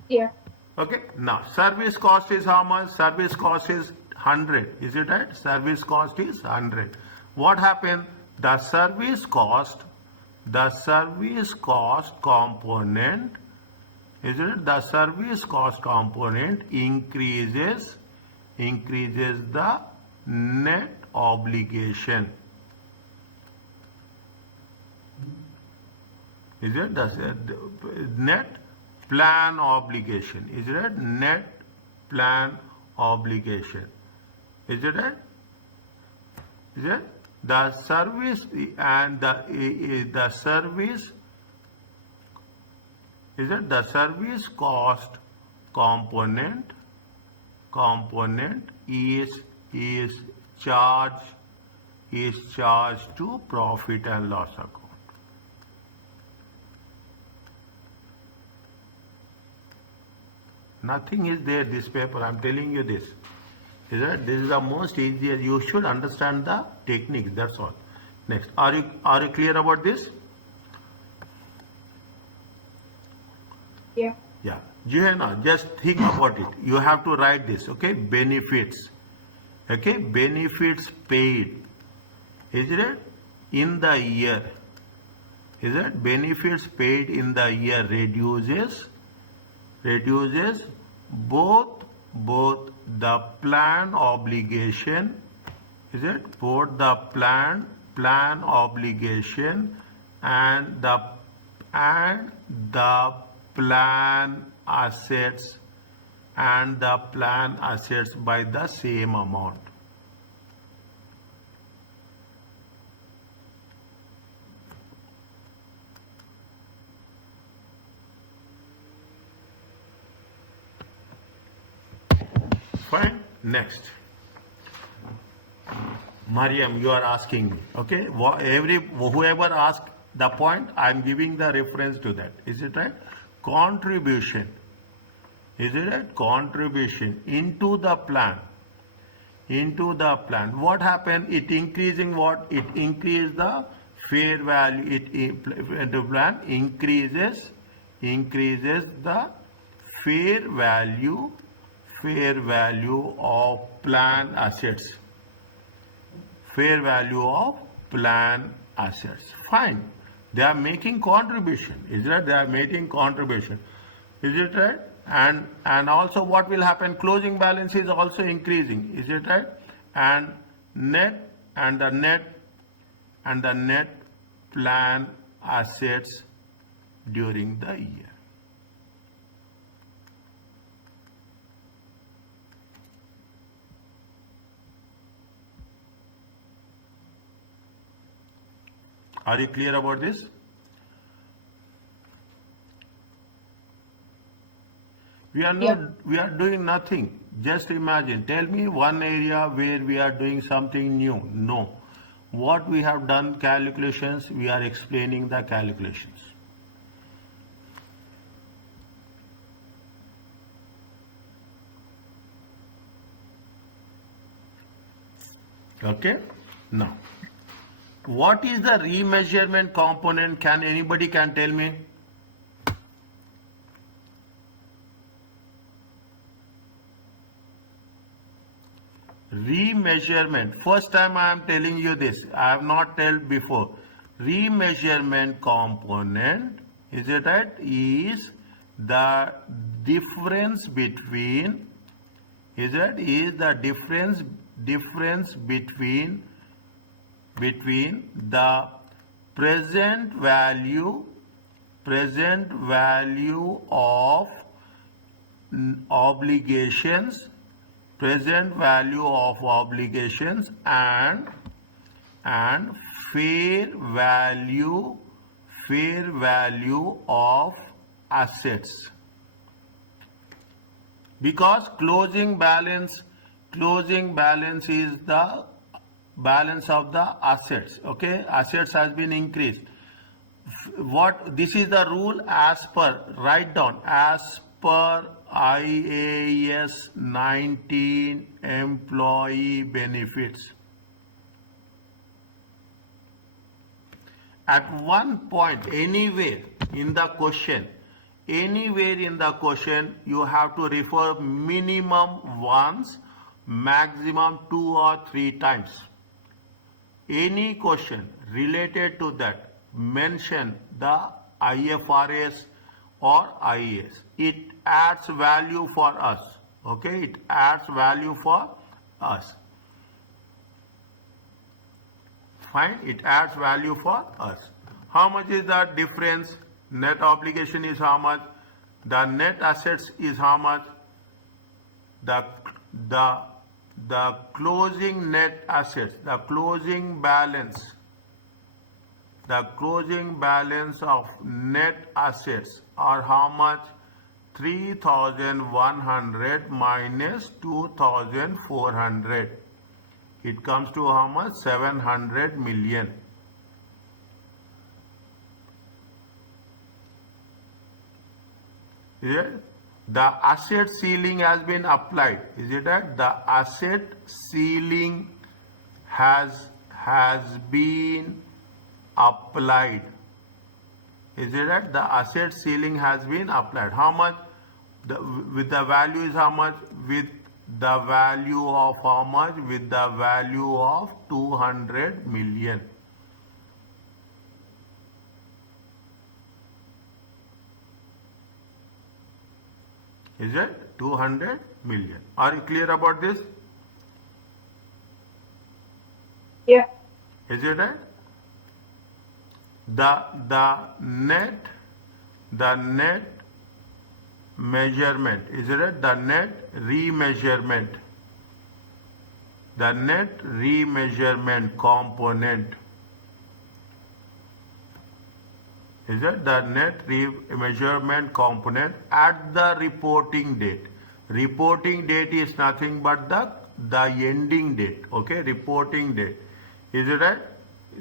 Yeah. Okay. Now, service cost is how much? Service cost is 100. Is it right? Service cost is 100. What happened? The service cost component, is it? The service cost component increases the net obligation. Is it? The net plan obligation. Is it right? Net plan obligation. Is it right? Is it? The service and the service, is it? The service cost component is charged to profit and loss account. Nothing is there, this paper, I'm telling you this. Is that this is the most easier. You should understand the techniques. That's all. Next, are you clear about this? Yeah. Yeah, Juhana, just think about it. You have to write this, okay? Benefits, okay? Benefits paid, is it? In the year, is it? Benefits paid in the year reduces both the plan obligation, is it? Both the plan obligation and the plan assets by the same amount. Fine. Next, Mariam, you are asking me, okay? Whoever asks the point, I am giving the reference to that. Is it right? Contribution. Is it right? Contribution into the plan. What happened? It increasing what? It increases the fair value. The plan increases the fair value of plan assets. Fair value of plan assets. Fine. They are making contribution. Is that they are making contribution? Is it right? And also what will happen? Closing balance is also increasing. Is it right? And the net plan assets during the year. Are you clear about this? We are doing nothing. Just imagine. Tell me one area where we are doing something new. No. What we have done calculations, we are explaining the calculations. Okay? Now, what is the remeasurement component? Can anybody tell me? Remeasurement. First time I am telling you this. I have not told before. Remeasurement component, is it right? Is the difference between, is the difference between the present value of obligations, and fair value of assets. Because closing balance is the balance of the assets. Okay, assets has been increased. What this is the rule as per, write down, as per IAS 19 employee benefits. At one point, anywhere in the question, you have to refer minimum once, maximum 2 or 3 times. Any question related to that, mention the IFRS or IAS. It adds value for us. Okay, it adds value for us. Fine, it adds value for us. How much is the difference? Net obligation is how much? The net assets is how much? The closing net assets, the closing balance of net assets are how much? 3,100 minus 2,400. It comes to how much? 700 million. Yeah? The asset ceiling has been applied. Is it that? The asset ceiling has been applied. Is it that? The asset ceiling has been applied. How much? With the value is how much? With the value of how much? With the value of 200 million. Is it 200 million? Are you clear about this? Yeah. Is it right? The net measurement, is it right? The net remeasurement, component, is it the net remeasurement component at the reporting date? Reporting date is nothing but the ending date. Okay, reporting date. Is it right?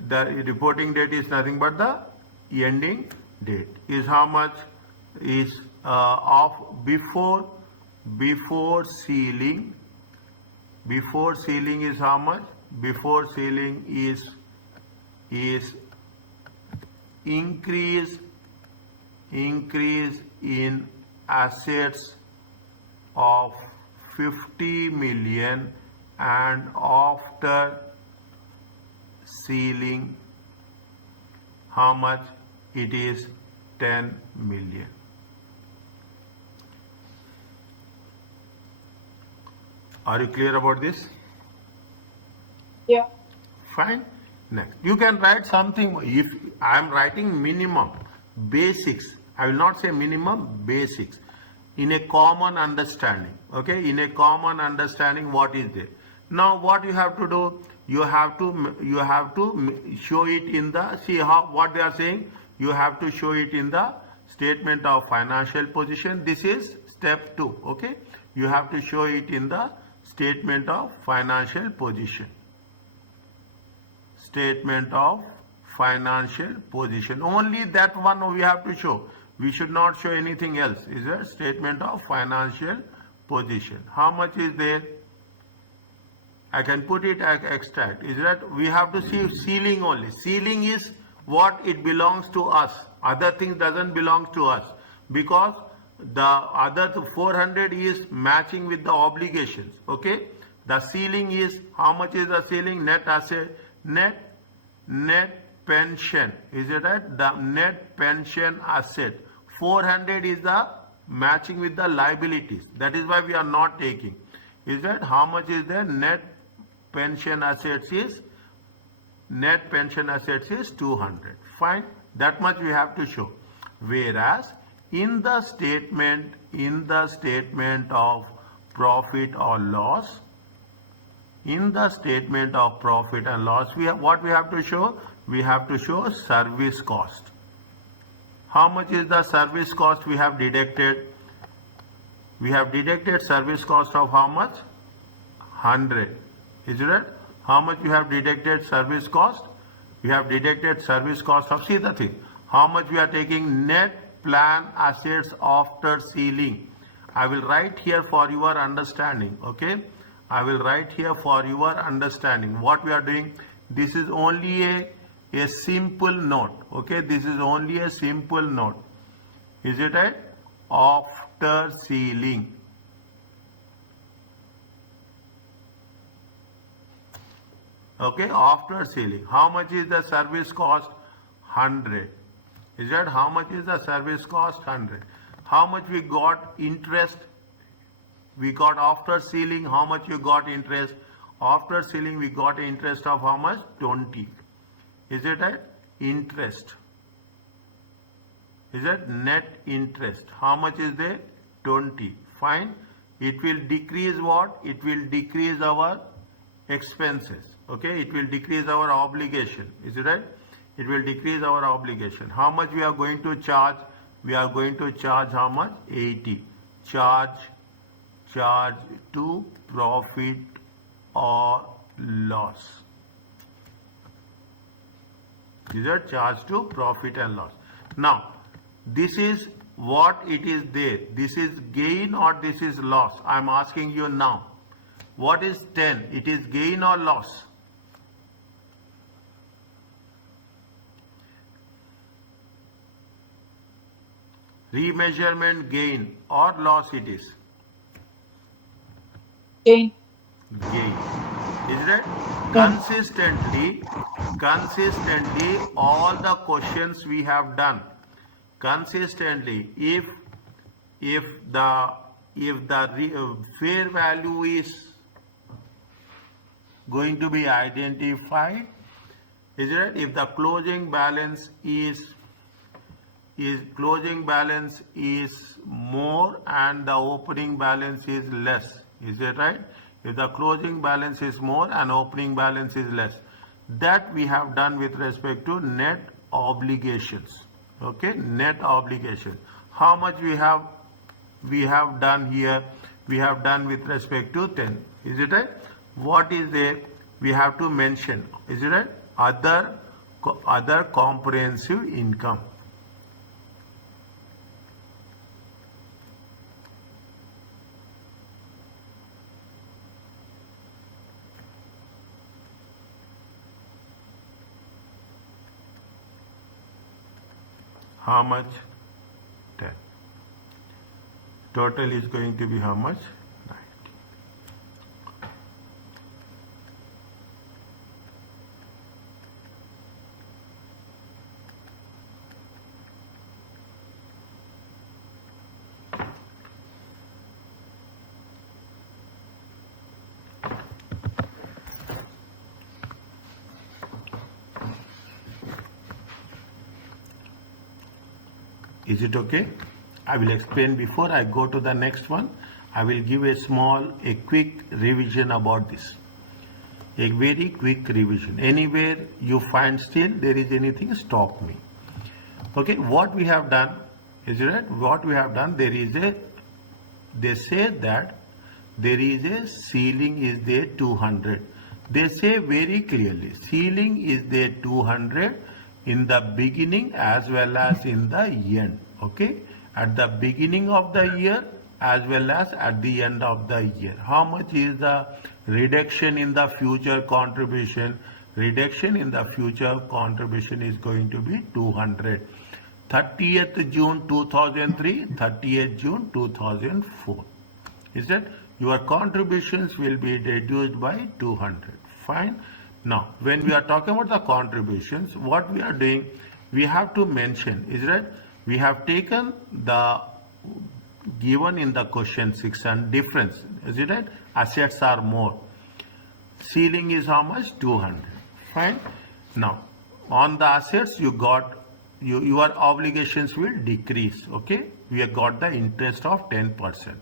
The reporting date is nothing but the ending date. Is how much? Is of before sealing. Before sealing is how much? Before sealing is increase in assets of 50 million, and after sealing how much? It is 10 million. Are you clear about this? Yeah. Fine. Next, you can write something. If I am writing minimum basics, I will not say minimum, basics, in a common understanding. Okay, in a common understanding, what is there? Now what you have to do? You have to show it in the, see how what they are saying. You have to show it in the statement of financial position. This is step 2. Okay, you have to show it in the statement of financial position. Statement of financial position. Only that one we have to show. We should not show anything else. Is a statement of financial position. How much is there? I can put it as extract. Is that we have to see ceiling only. Ceiling is what it belongs to us. Other things doesn't belong to us, because the other 400 is matching with the obligations. Okay. The ceiling is how much is the ceiling? Net asset, net pension. Is it right? The net pension asset 400 is the matching with the liabilities. That is why we are not taking. Is that how much is the net pension assets is? Net pension assets is 200. Fine. That much we have to show. Whereas in the statement of profit or loss, in the statement of profit and loss, we have what we have to show? We have to show service cost. How much is the service cost we have deducted? We have deducted service cost of how much? 100. Is it right? How much you have deducted service cost? We have deducted service cost of, see the thing, how much we are taking? Net plan assets after sealing. I will write here for your understanding. Okay, I will write here for your understanding what we are doing. This is only a simple note. Okay, this is only a simple note. Is it right? After sealing. Okay, after sealing, how much is the service cost? 100. Is that how much is the service cost? 100. How much we got interest? We got after sealing. How much you got interest? After sealing we got interest of how much? 20. Is it right? Interest. Is it net interest? How much is there? 20. Fine. It will decrease what? It will decrease our expenses. Okay, it will decrease our obligation. Is it right? It will decrease our obligation. How much we are going to charge? We are going to charge how much? 80. Charge to profit or loss. These are charge to profit and loss. Now, this is what it is there. This is gain or this is loss? I'm asking you now. What is 10? It is gain or loss? Remeasurement gain or loss it is? Gain. Gain. Is it? Yeah. Consistently, all the questions we have done, consistently, if the fair value is going to be identified, is it? If the closing balance is more and the opening balance is less, is it right? If the closing balance is more and opening balance is less, that we have done with respect to net obligations. Okay, net obligation. How much we have done here? We have done with respect to 10. Is it right? What is there? We have to mention. Is it right? Other comprehensive income. How much? 10. Total is going to be how much? 90. Is it okay? I will explain before I go to the next one. I will give a quick revision about this. A very quick revision. Anywhere you find still there is anything, stop me. Okay, what we have done, is it right? What we have done, they say that there is a ceiling is there 200. They say very clearly, ceiling is there 200 in the beginning as well as in the end. Okay, at the beginning of the year as well as at the end of the year. How much is the reduction in the future contribution? Reduction in the future contribution is going to be 200. 30th June 2003, 30th June 2004. Is that your contributions will be reduced by 200. Fine. Now, when we are talking about the contributions, what we are doing, we have to mention, is that we have taken the given in the question 6 and difference, is it right? Assets are more. Ceiling is how much? 200. Fine. Now, on the assets, you got your obligations will decrease. Okay, we have got the interest of 10%.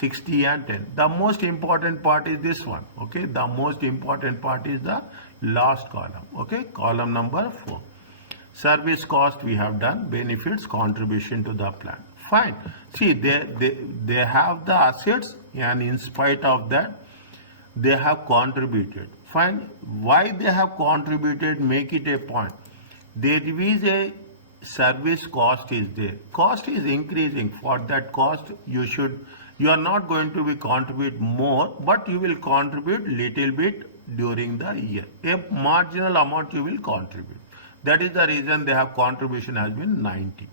60 and 10. The most important part is this one. Okay, the most important part is the last column. Okay, column number 4. Service cost we have done, benefits, contribution to the plan. Fine. See, they have the assets, and in spite of that, they have contributed. Fine. Why they have contributed? Make it a point. There is a service cost is there. Cost is increasing. For that cost, you are not going to be contribute more, but you will contribute little bit during the year. A marginal amount you will contribute. That is the reason they have contribution has been 90.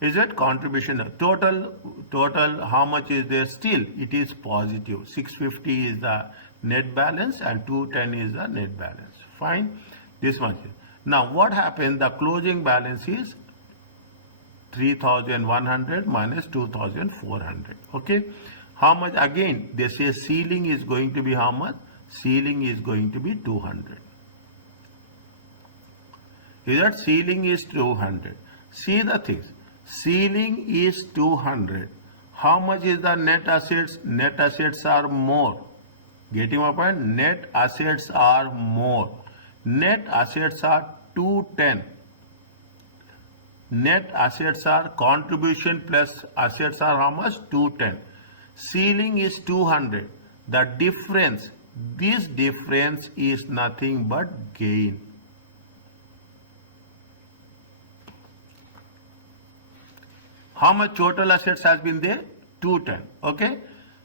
Is that contribution total how much is there? Still it is positive. 650 is the net balance and 210 is the net balance. Fine. This much. Now what happened? The closing balance is 3,100 minus 2,400. Okay. How much? Again, they say ceiling is going to be how much? Ceiling is going to be 200. Is that ceiling is 200? See the things. Ceiling is 200. How much is the net assets? Net assets are more. Getting my point? Net assets are more. Net assets are 210. Net assets are contribution plus assets are how much? 210. Ceiling is 200. The difference, this difference is nothing but gain. How much total assets has been there? 210. Okay.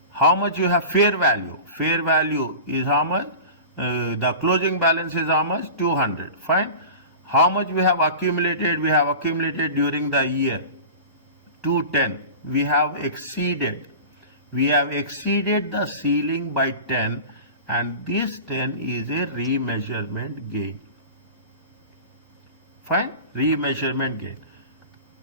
How much you have fair value? Fair value is how much? The closing balance is how much? 200. Fine. How much we have accumulated? We have accumulated during the year 210. We have exceeded. We have exceeded the ceiling by 10, and this 10 is a remeasurement gain. Fine. Remeasurement gain.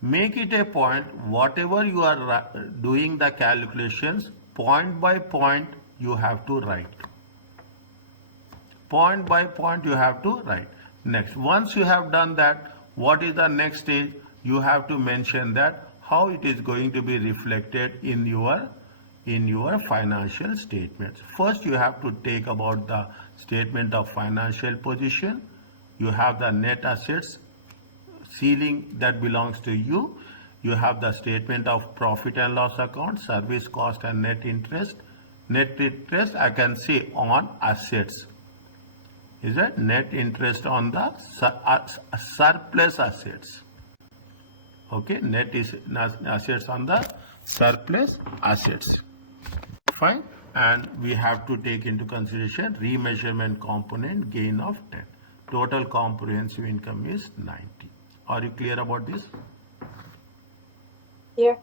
Make it a point, whatever you are doing the calculations, point by point you have to write. Point by point you have to write. Next, once you have done that, what is the next stage? You have to mention that how it is going to be reflected in your financial statements. First, you have to take about the statement of financial position. You have the net assets ceiling that belongs to you. You have the statement of profit and loss account, service cost and net interest. Net interest I can say on assets. Is that net interest on the surplus assets? Okay, net is assets on the surplus assets. Fine. And we have to take into consideration remeasurement component gain of 10. Total comprehensive income is 90. Are you clear about this? Yeah.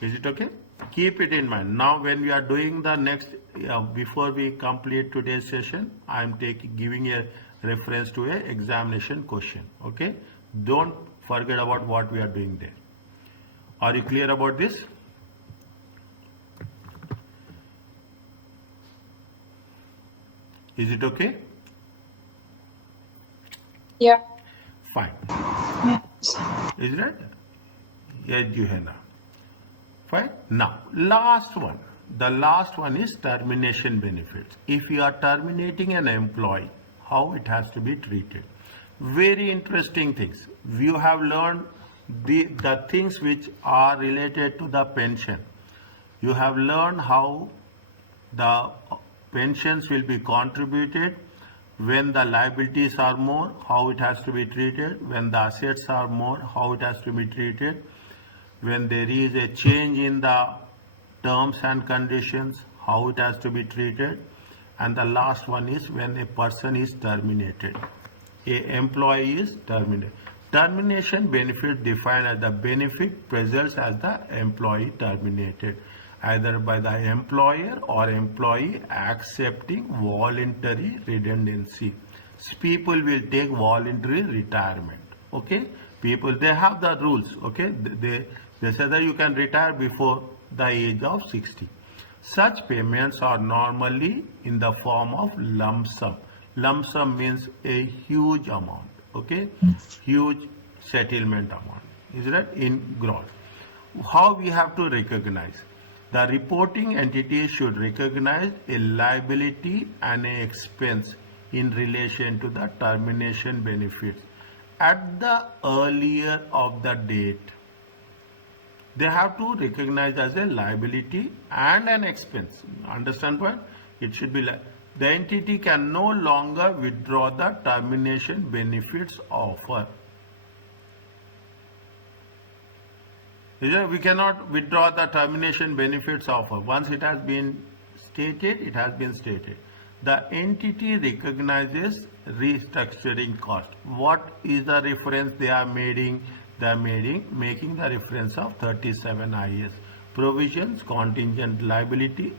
Is it okay? Keep it in mind. Now when we are doing the next, before we complete today's session, I am giving a reference to a examination question. Okay? Don't forget about what we are doing there. Are you clear about this? Is it okay? Yeah. Fine. Is it? Yes, Juhana. Fine. Now, last one. The last one is termination benefits. If you are terminating an employee, how it has to be treated. Very interesting things. You have learned the things which are related to the pension. You have learned how the pensions will be contributed when the liabilities are more, how it has to be treated. When the assets are more, how it has to be treated. When there is a change in the terms and conditions, how it has to be treated. And the last one is when a person is terminated. A employee is terminated. Termination benefit defined as the benefit results as the employee terminated, either by the employer or employee accepting voluntary redundancy. People will take voluntary retirement. Okay, people, they have the rules. Okay, they say that you can retire before the age of 60. Such payments are normally in the form of lump sum. Lump sum means a huge amount. Okay, huge settlement amount. Is that in gross? How we have to recognize? The reporting entity should recognize a liability and an expense in relation to the termination benefits at the earlier of the date. They have to recognize as a liability and an expense. Understand what? It should be like the entity can no longer withdraw the termination benefits offer. We cannot withdraw the termination benefits offer. Once it has been stated, it has been stated. The entity recognizes restructuring cost. What is the reference they are making? They are making the reference of 37 IAS. Provisions, contingent liabilities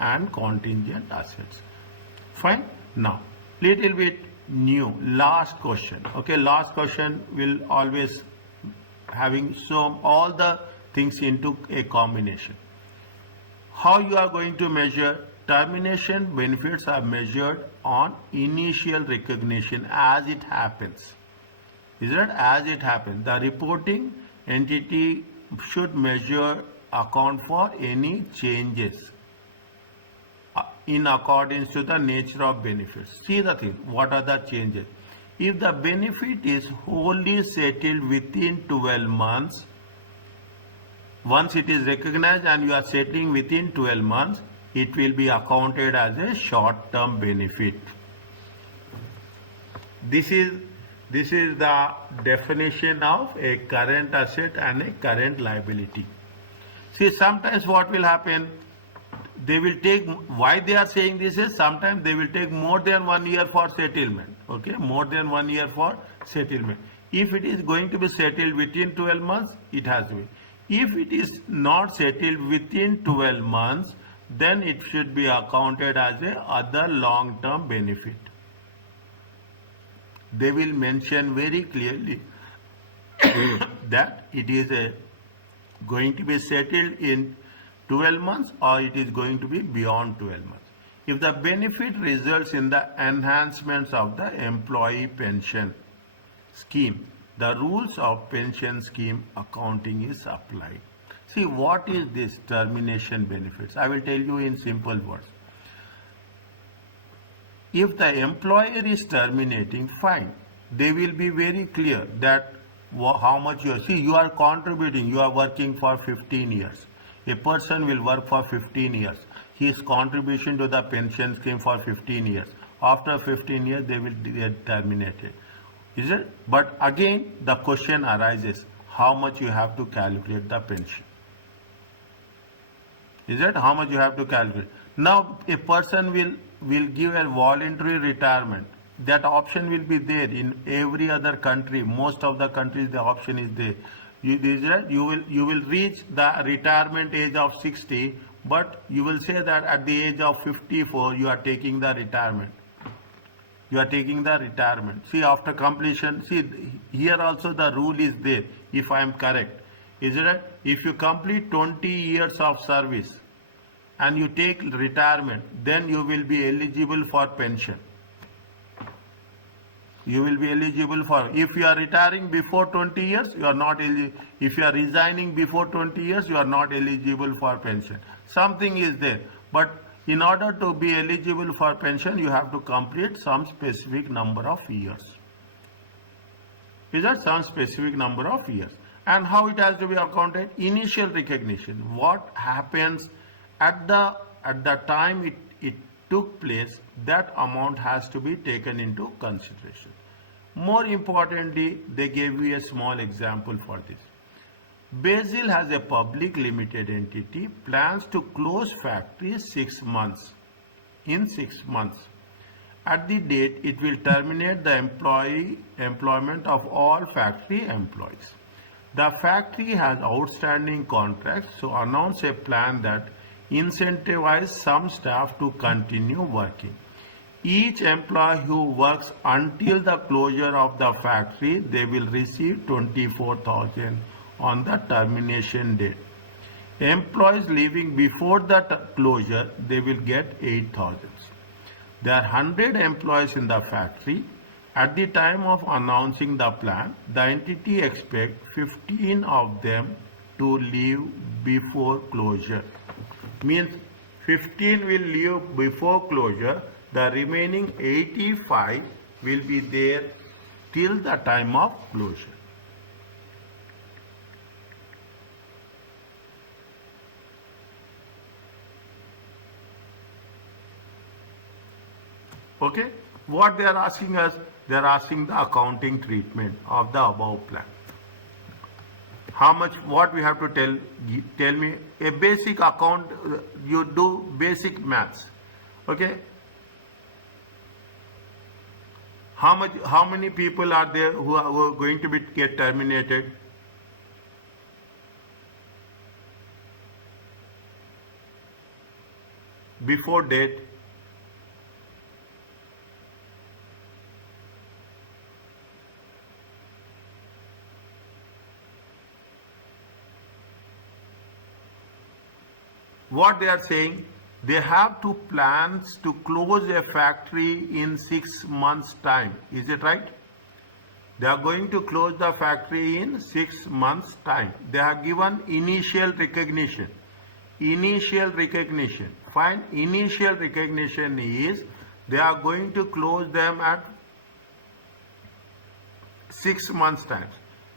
and contingent assets. Fine. Now, little bit new. Last question. Okay, last question will always having all the things into a combination. How you are going to measure? Termination benefits are measured on initial recognition as it happens. Is that as it happens? The reporting entity should measure account for any changes in accordance to the nature of benefits. See the thing. What are the changes? If the benefit is wholly settled within 12 months, once it is recognized and you are settling within 12 months, it will be accounted as a short-term benefit. This is This is the definition of a current asset and a current liability. See, sometimes what will happen, they will take, why they are saying this is, sometimes they will take more than 1 year for settlement, okay, more than 1 year for settlement. If it is going to be settled within 12 months, it has to be. If it is not settled within 12 months, then it should be accounted as a other long-term benefit. They will mention very clearly that it is going to be settled in 12 months or it is going to be beyond 12 months. If the benefit results in the enhancements of the employee pension scheme, the rules of pension scheme accounting is applied. See, what is this termination benefits? I will tell you in simple words. If the employer is terminating, fine. They will be very clear that how much you are. See, you are contributing, you are working for 15 years. A person will work for 15 years. His contribution to the pension scheme for 15 years. After 15 years, they will get terminated. Is it? But again, the question arises, how much you have to calculate the pension? Is it? How much you have to calculate? Now, a person will give a voluntary retirement. That option will be there in every other country. Most of the countries, the option is there. You will reach the retirement age of 60, but you will say that at the age of 54, you are taking the retirement. You are taking the retirement. See, after completion, see, here also the rule is there, if I am correct. Is it right? If you complete 20 years of service and you take retirement, then you will be eligible for pension. You will be eligible for, if you are retiring before 20 years, you are not eligible. If you are resigning before 20 years, you are not eligible for pension. Something is there. But in order to be eligible for pension, you have to complete some specific number of years. Is that some specific number of years? And how it has to be accounted? Initial recognition. What happens at the time it took place, that amount has to be taken into consideration. More importantly, they gave you a small example for this. Basil has a public limited entity, plans to close factory 6 months. In 6 months. At the date, it will terminate the employment of all factory employees. The factory has outstanding contracts, so announce a plan that incentivize some staff to continue working. Each employee who works until the closure of the factory, they will receive 24,000 on the termination date. Employees leaving before the closure, they will get 8,000. There are 100 employees in the factory. At the time of announcing the plan, the entity expects 15 of them to leave before closure. Means 15 will leave before closure, the remaining 85 will be there till the time of closure. Okay, what they are asking us, they are asking the accounting treatment of the above plan. How much, what we have to tell me, a basic account, you do basic maths, okay? How many people are there who are going to get terminated? Before date? What they are saying, they have to plans to close a factory in 6 months time. Is it right? They are going to close the factory in 6 months time. They have given initial recognition. Initial recognition. Fine. Initial recognition is they are going to close them at 6 months time.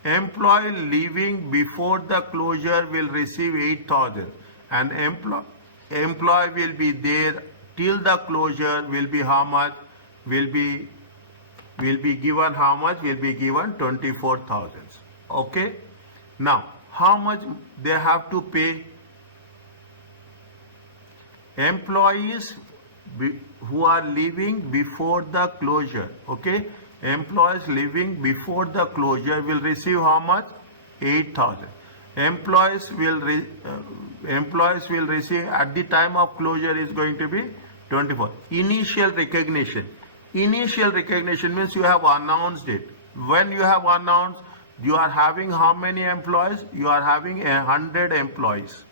Employee leaving before the closure will receive 8,000. And employee will be there till the closure will be how much? Will be will be given how much? Will be given 24,000. Okay. Now, how much they have to pay? Employees who are leaving before the closure, okay, employees leaving before the closure will receive how much? 8,000. Employees will receive at the time of closure is going to be 24. Initial recognition means you have announced it. When you have announced, you are having how many employees? You are having 100 employees.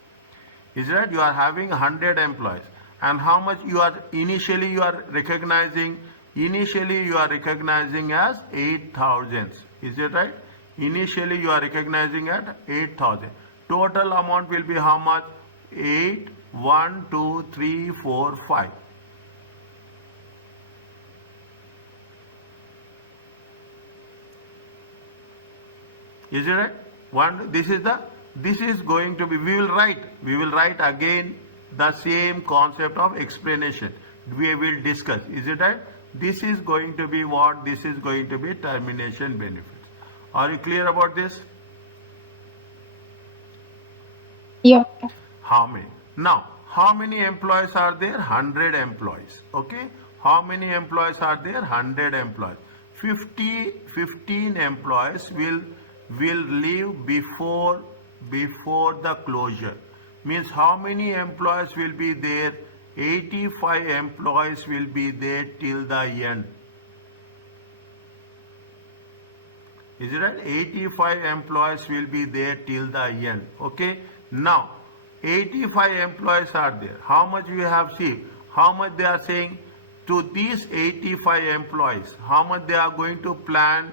Is that you are having 100 employees, and how much you are initially you are recognizing? Initially you are recognizing as 8,000. Is it right? Initially you are recognizing at 8,000. Total amount will be how much? 8, 1, 2, 3, 4, 5. Is it right? This is going to be, we will write again the same concept of explanation. We will discuss. Is it right? This is going to be what? This is going to be termination benefits. Are you clear about this? Yeah. How many? Now, how many employees are there? 100 employees. Okay. How many employees are there? 100 employees. 15 employees will leave before the closure. Means how many employees will be there? 85 employees will be there till the end. Is it right? 85 employees will be there till the end. Okay. Now, 85 employees are there. How much we have seen? How much they are saying to these 85 employees? How much they are going to plan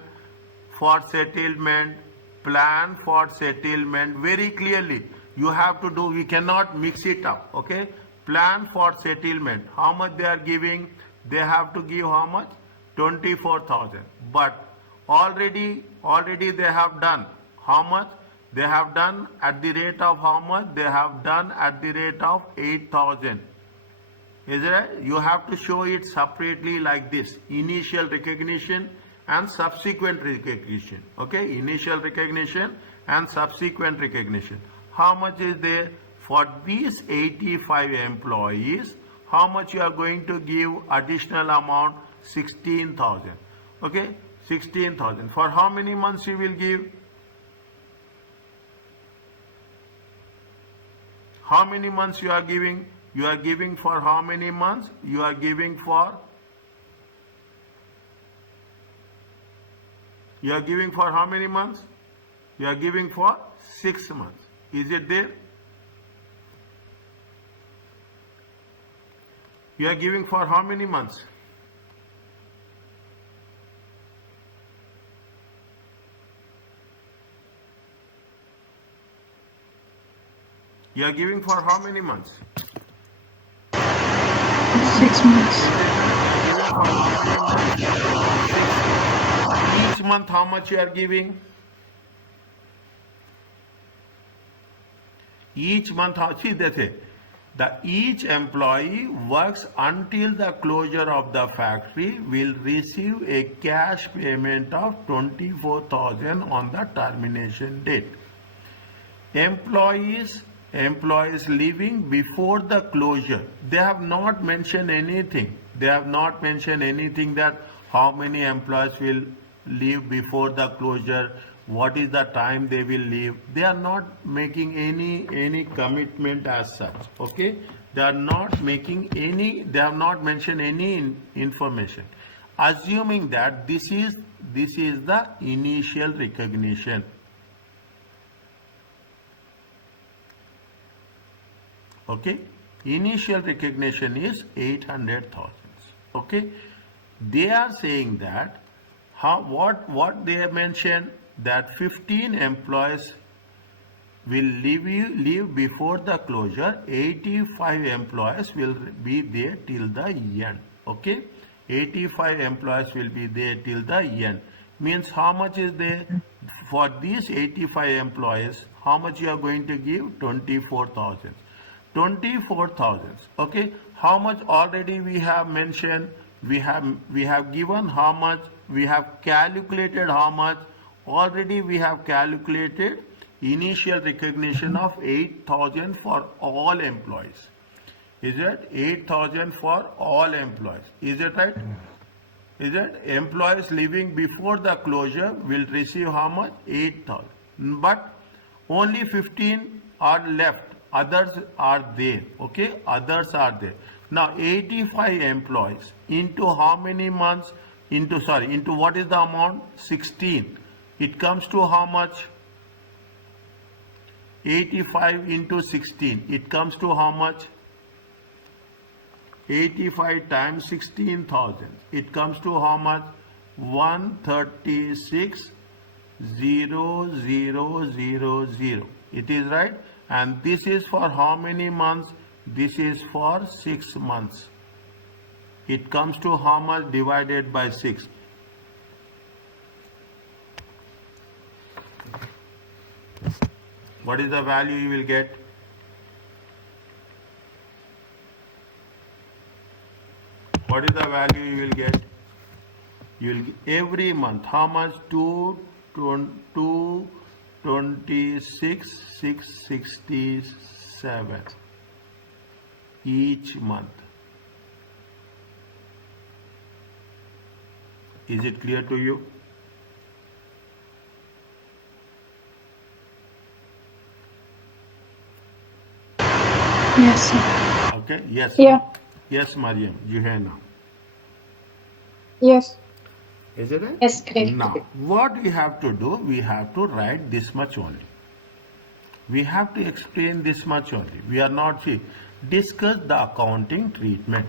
for settlement? Plan for settlement very clearly. You have to do, we cannot mix it up. Okay. Plan for settlement. How much they are giving? They have to give how much? 24,000. But already they have done how much? They have done at the rate of how much? They have done at the rate of 8,000. Is it right? You have to show it separately like this: initial recognition and subsequent recognition. Okay, initial recognition and subsequent recognition. How much is there for these 85 employees? How much you are going to give additional amount? 16,000. Okay, 16,000. For how many months you will give? How many months you are giving? You are giving for how many months? You are giving for how many months? You are giving for 6 months. Is it there? You are giving for how many months? You are giving for how many months? 6 months. Each month how much you are giving? Each month, see they say, each employee works until the closure of the factory will receive a cash payment of 24,000 on the termination date. Employees leaving before the closure, they have not mentioned anything. They have not mentioned anything that how many employees will leave before the closure, what is the time they will leave. They are not making any commitment as such. Okay, they are not making any, they have not mentioned any information, assuming that this is the initial recognition. Okay, initial recognition is 800,000. Okay, they are saying that what they have mentioned, that 15 employees will leave before the closure, 85 employees will be there till the end. Okay, 85 employees will be there till the end. Means how much is there for these 85 employees? How much you are going to give? 24,000. 24,000. Okay, how much already we have mentioned? we have given how much, we have calculated how much. Already we have calculated initial recognition of 8,000 for all employees. Is it 8,000 for all employees? Is it right? Is it employees leaving before the closure will receive how much? 8,000. But only 15 are left. Others are there. Okay, others are there. Now 85 employees into how many months? Into what is the amount? 16. It comes to how much? 85 into 16. It comes to how much? 85 times 16,000. It comes to how much? 136,000. It is right. And this is for how many months? This is for 6 months. It comes to how much divided by 6? What is the value you will get? What is the value you will get? You will get every month. How much? 226,667 each month. Is it clear to you? Yes, sir. Okay. Yes. Yeah. Yes, Mariam. Juhena. Yes. Is it right? Yes, correct. Now, what we have to do, we have to write this much only. We have to explain this much only. We are not, discuss the accounting treatment.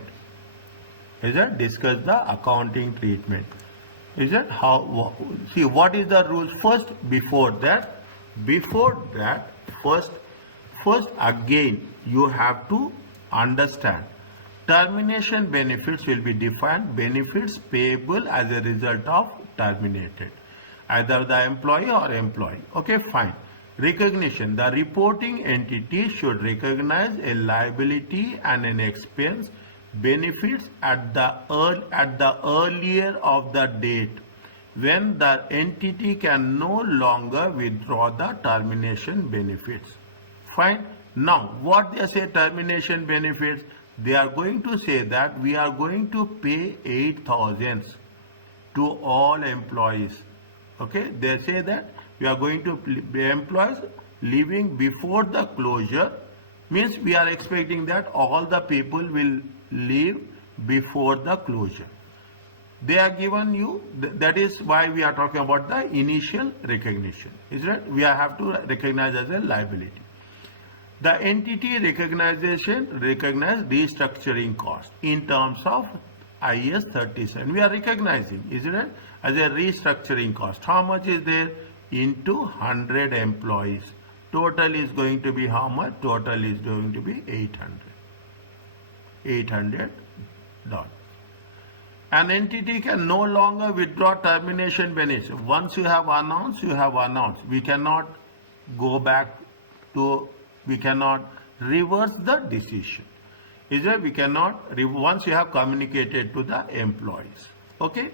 Is it? Discuss the accounting treatment. Is it? How, see, what is the rules? First, before that, first again, you have to understand. Termination benefits will be defined, benefits payable as a result of terminated, either the employee or employee. Okay, fine. Recognition, the reporting entity should recognize a liability and an expense benefits at the earlier of the date when the entity can no longer withdraw the termination benefits. Fine. Now, what they say termination benefits? They are going to say that we are going to pay 8,000 to all employees. Okay, they say that we are going to pay employees leaving before the closure, means we are expecting that all the people will leave before the closure. They are given you, that is why we are talking about the initial recognition. Is right? We have to recognize as a liability. The entity recognize restructuring cost in terms of IAS 37. We are recognizing, isn't it, as a restructuring cost. How much is there? Into 100 employees. Total is going to be how much? Total is going to be $800. An entity can no longer withdraw termination benefits. Once you have announced, you have announced. We cannot go back to, we cannot reverse the decision. Is that we cannot, once you have communicated to the employees. Okay,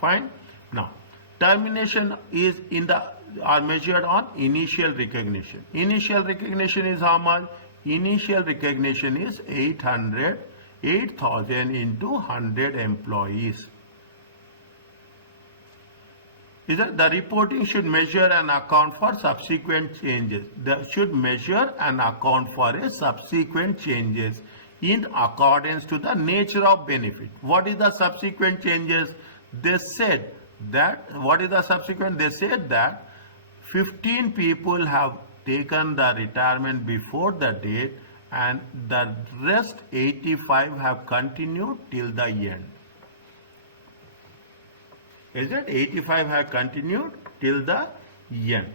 fine. Now, termination is are measured on initial recognition. Initial recognition is how much? Initial recognition is 8,000 into 100 employees. Is that the reporting should measure and account for subsequent changes. They should measure and account for a subsequent changes in accordance to the nature of benefit. What is the subsequent changes? They said that, what is the subsequent? They said that 15 people have taken the retirement before the date and the rest 85 have continued till the end. Is it? 85 have continued till the end.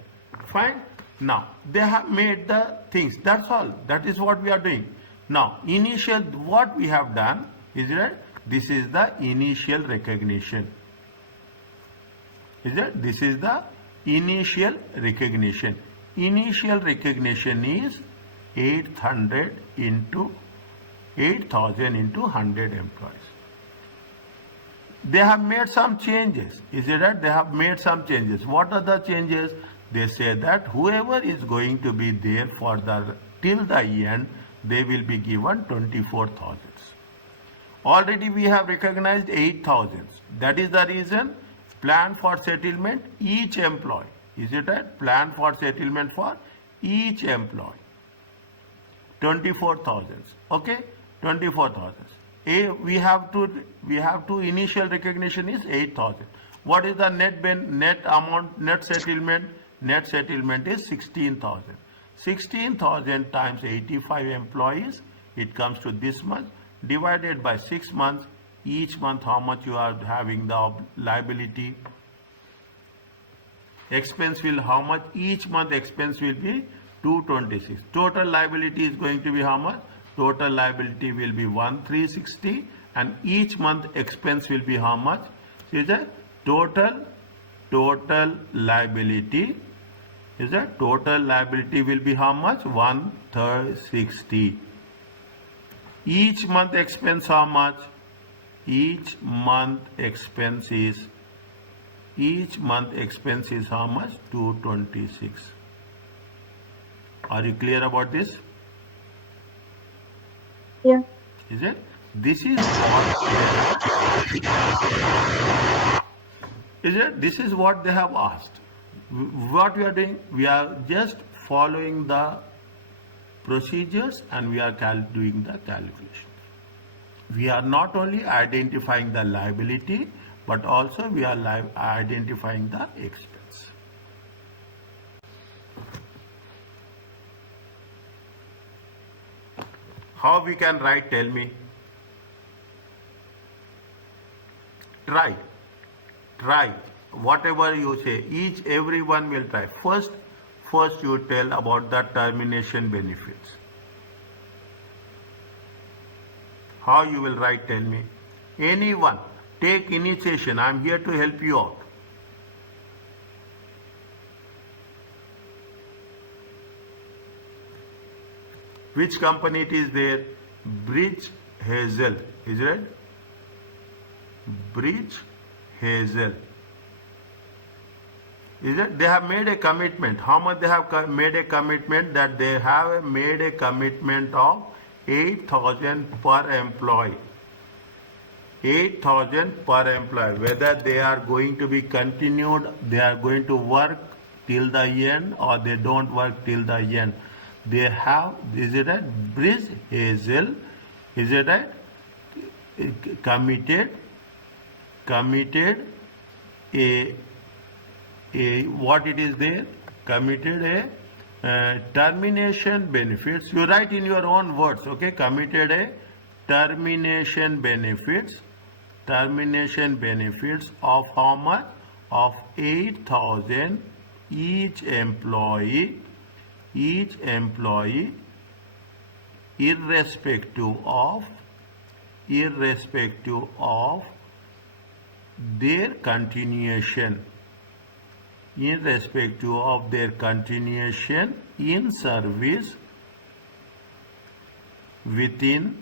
Fine. Now, they have made the things. That's all. That is what we are doing. Now, initial, what we have done is that this is the initial recognition. Is it? This is the initial recognition. Initial recognition is 8,000 into 100 employees. they have made some changes. Is it right? They have made some changes. What are the changes? They say that whoever is going to be there for the till the end, they will be given 24,000. Already we have recognized 8,000. That is the reason plan for settlement each employee. Is it right? Plan for settlement for each employee. 24,000. Okay, 24,000. We have to initial recognition is 8,000. What is the net amount, net settlement? Net settlement is 16,000. 16,000 times 85 employees, it comes to this much, divided by 6 months. Each month how much you are having the liability. Expense will how much? Each month expense will be 226. Total liability is going to be how much? Total liability will be 1360, and each month expense will be how much? So is that total liability, is that total liability will be how much? 1360. Each month expense how much? Each month expense is how much? 226. Are you clear about this? Yeah. Is it? This is what this is what they have asked. What we are doing? We are just following the procedures and we are doing the calculation. We are not only identifying the liability, but also we are identifying the expense. How we can write? Tell me. Try. Whatever you say, everyone will try. First you tell about the termination benefits. How you will write? Tell me. Anyone, take initiation. I am here to help you out. Which company it is there? Bridge Hazel. Is it? Bridge Hazel. Is it? They have made a commitment. How much they have made a commitment? That they have made a commitment of 8,000 per employee. 8,000 per employee. Whether they are going to be continued, they are going to work till the end, or they don't work till the end. They have, is it right? Bridge Hazel, is it right? Committed a what it is there? Committed a termination benefits. You write in your own words, okay? Committed a termination benefits of how much? Of 8,000 each employee, irrespective of their continuation, in service within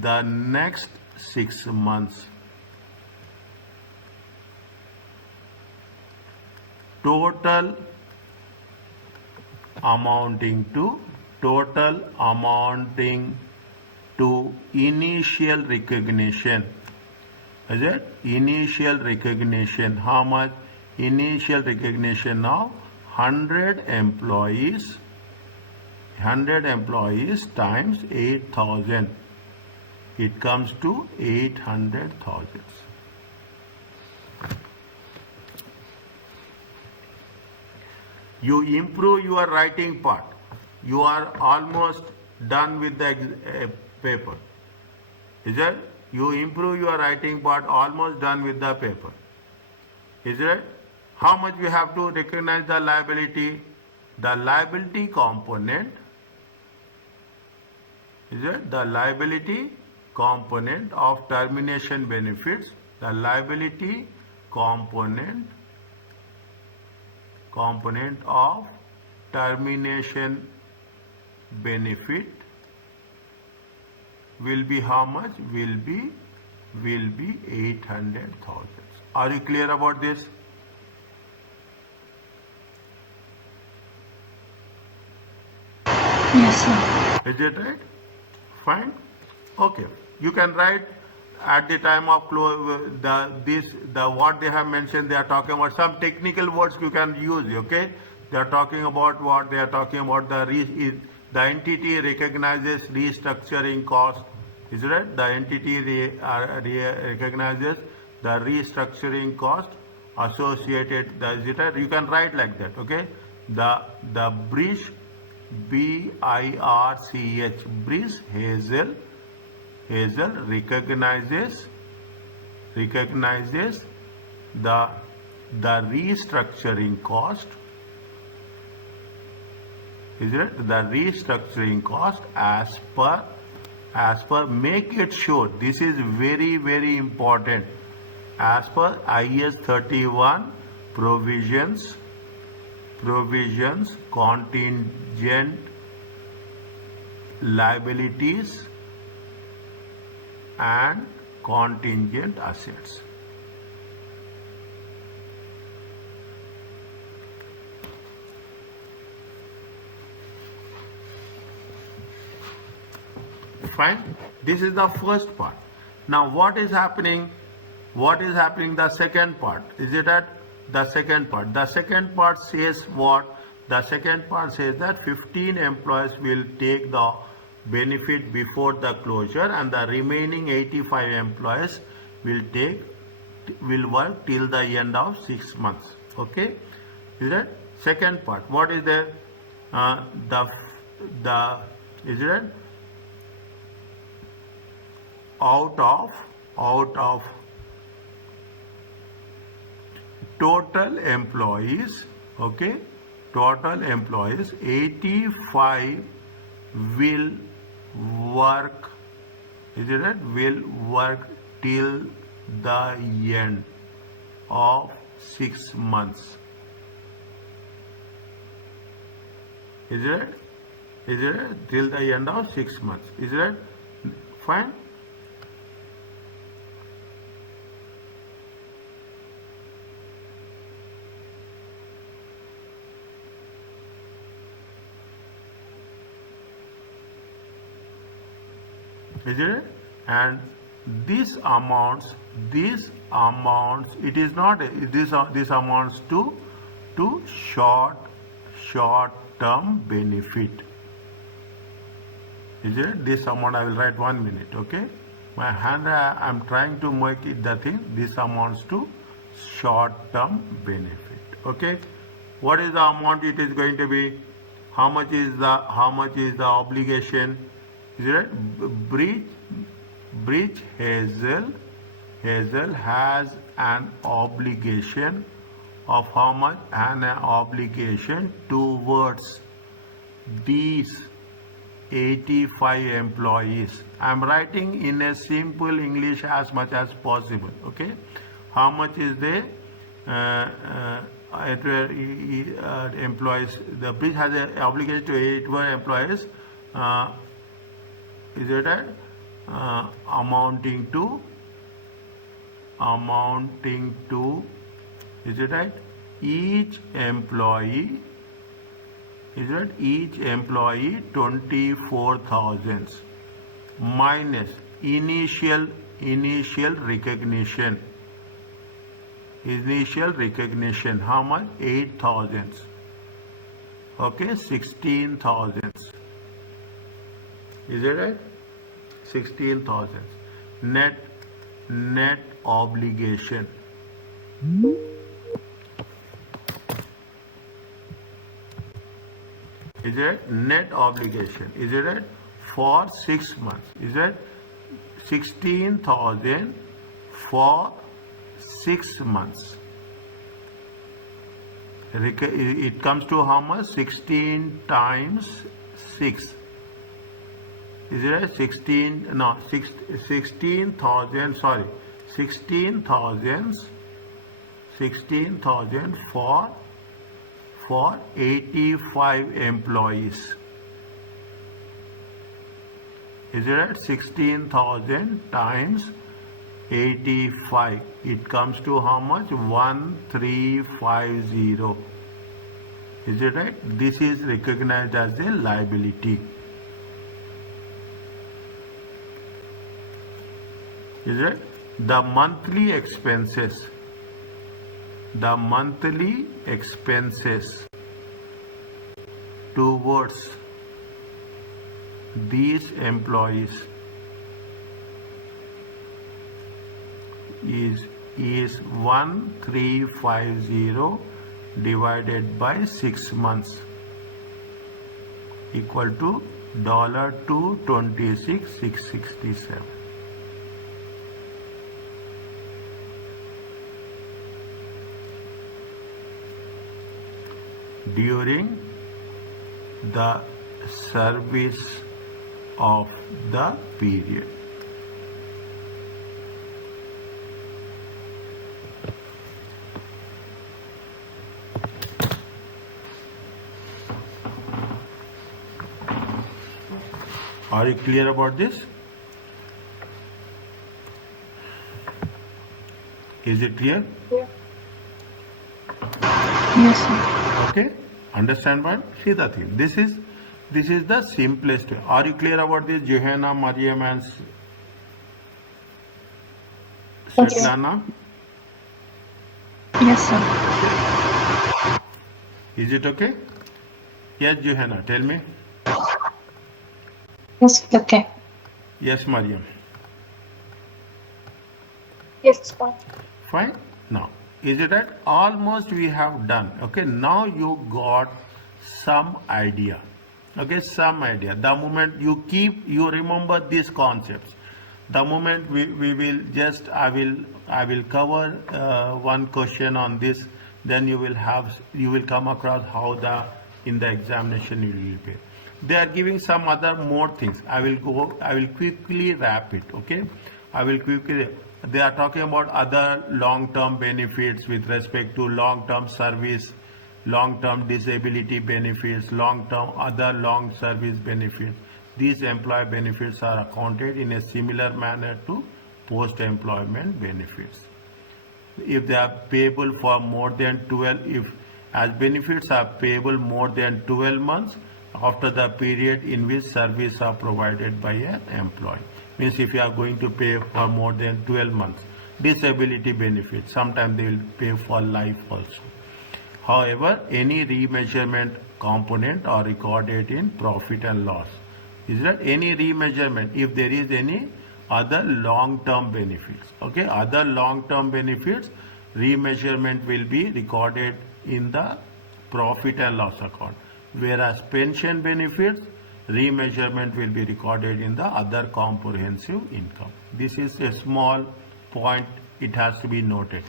the next 6 months. Total amounting to initial recognition. Is it? Initial recognition. How much? Initial recognition of 100 employees. 100 employees times 8,000. It comes to 800,000. You improve your writing part. You are almost done with the paper. Is it? You improve your writing part, almost done with the paper. Is it? How much we have to recognize the liability? The liability component, is it? The liability component of termination benefits. The liability component of termination benefit will be how much? Will be will be 800,000. Are you clear about this? Yes, sir. Is it right? Fine. Okay. You can write at the time of close what they have mentioned. They are talking about some technical words you can use. Okay. They are talking about what they are talking about. The entity recognizes restructuring cost. Is it right? The entity recognizes the restructuring cost associated. Is it right? You can write like that. Okay. The bridge. BIRCH, Bridge Hazel recognizes the restructuring cost. Is it the restructuring cost as per make it sure, this is very important, as per IAS 31 provisions, contingent liabilities and contingent assets. Fine. This is the first part. Now what is happening? The second part. Is it at the second part? The second part says what? The second part says that 15 employees will take the benefit before the closure and the remaining 85 employees will work till the end of 6 months. Okay? Is that second part? What is there? Is it out of total employees, okay, total employees, 85 will work, is it right? Will work till the end of 6 months. Is it right? Is it right? Till the end of 6 months. Is it right? Fine. Is it? And these amounts, it is not this amounts to short term benefit. Is it? This amount I will write 1 minute. Okay, my hand I am trying to make it the thing. This amounts to short term benefit. Okay, what is the amount it is going to be? How much is the obligation? Is it right? Bridge Hazel has an obligation of how much? An obligation towards these 85 employees. I am writing in a simple English as much as possible. Okay, how much is the employees? The bridge has an obligation to 85 employees. Is it right? Amounting to is it right? Each employee, is it? Each employee 24,000 minus initial recognition. How much? 8,000. Okay, 16,000. Is it right? 16,000. Net obligation. Is it? Net obligation. Is it right? For 6 months. Is it? 16,000 for 6 months. It comes to how much? 16 times 6. Is it right? 16,000, sorry, 16,000 for 85 employees. Is it right? 16,000 times 85. It comes to how much? 1350. Is it right? This is recognized as a liability. Is it? The monthly expenses towards these employees is 1350 divided by 6 months equal to $226,667. During the service of the period. Are you clear about this? Is it clear? Yeah. Yes, sir. Okay, understand what? See the thing. This is the simplest way. Are you clear about this, Johanna, Mariam, and Okay. Svetlana? Yes, sir. Is it okay? Yes, Johanna, tell me. Yes, okay. Yes, Mariam. Yes, it's fine. Fine. Now, is it right? Almost we have done. Okay, now you got some idea. Okay, some idea. The moment you remember these concepts. The moment we will just, I will cover one question on this. Then you will come across how in the examination you will pay. They are giving some other more things. I will quickly wrap it. Okay, they are talking about other long-term benefits with respect to long-term service, long-term disability benefits, other long service benefits. These employee benefits are accounted in a similar manner to post-employment benefits. If they are payable for more than 12, as benefits are payable more than 12 months after the period in which service are provided by an employee. Means if you are going to pay for more than 12 months, disability benefits, sometimes they will pay for life also. However, any remeasurement component are recorded in profit and loss. Is that any remeasurement if there is any other long-term benefits? Okay, other long-term benefits remeasurement will be recorded in the profit and loss account, whereas pension benefits remeasurement will be recorded in the other comprehensive income. This is a small point, it has to be noted.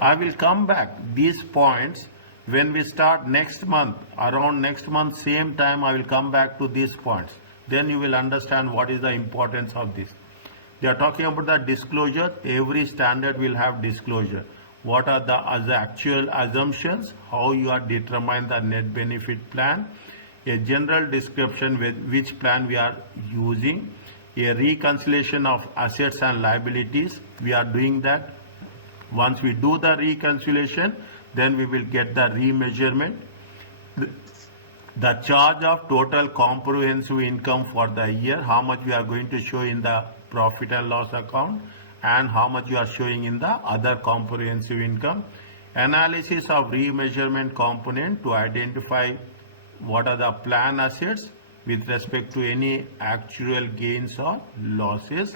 I will come back these points when we start next month, around next month same time I will come back to these points. Then you will understand what is the importance of this. They are talking about the disclosure. Every standard will have disclosure. What are the actual assumptions, how you are determine the net benefit plan, a general description with which plan we are using, a reconciliation of assets and liabilities. We are doing that. Once we do the reconciliation, then we will get the remeasurement. The charge of total comprehensive income for the year, how much we are going to show in the profit and loss account and how much you are showing in the other comprehensive income. Analysis of remeasurement component to identify what are the plan assets with respect to any actual gains or losses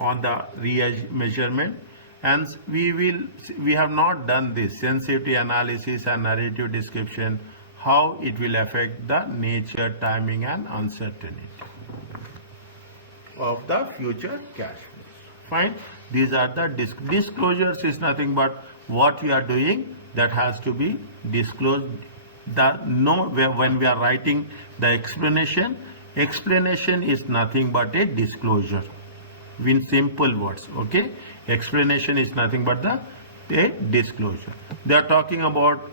on the remeasurement. And we have not done this sensitivity analysis and narrative description, how it will affect the nature, timing and uncertainty of the future cash flows. Fine. These are the disclosures is nothing but what we are doing that has to be disclosed. When we are writing the explanation is nothing but a disclosure in simple words. Okay, explanation is nothing but a disclosure. They are talking about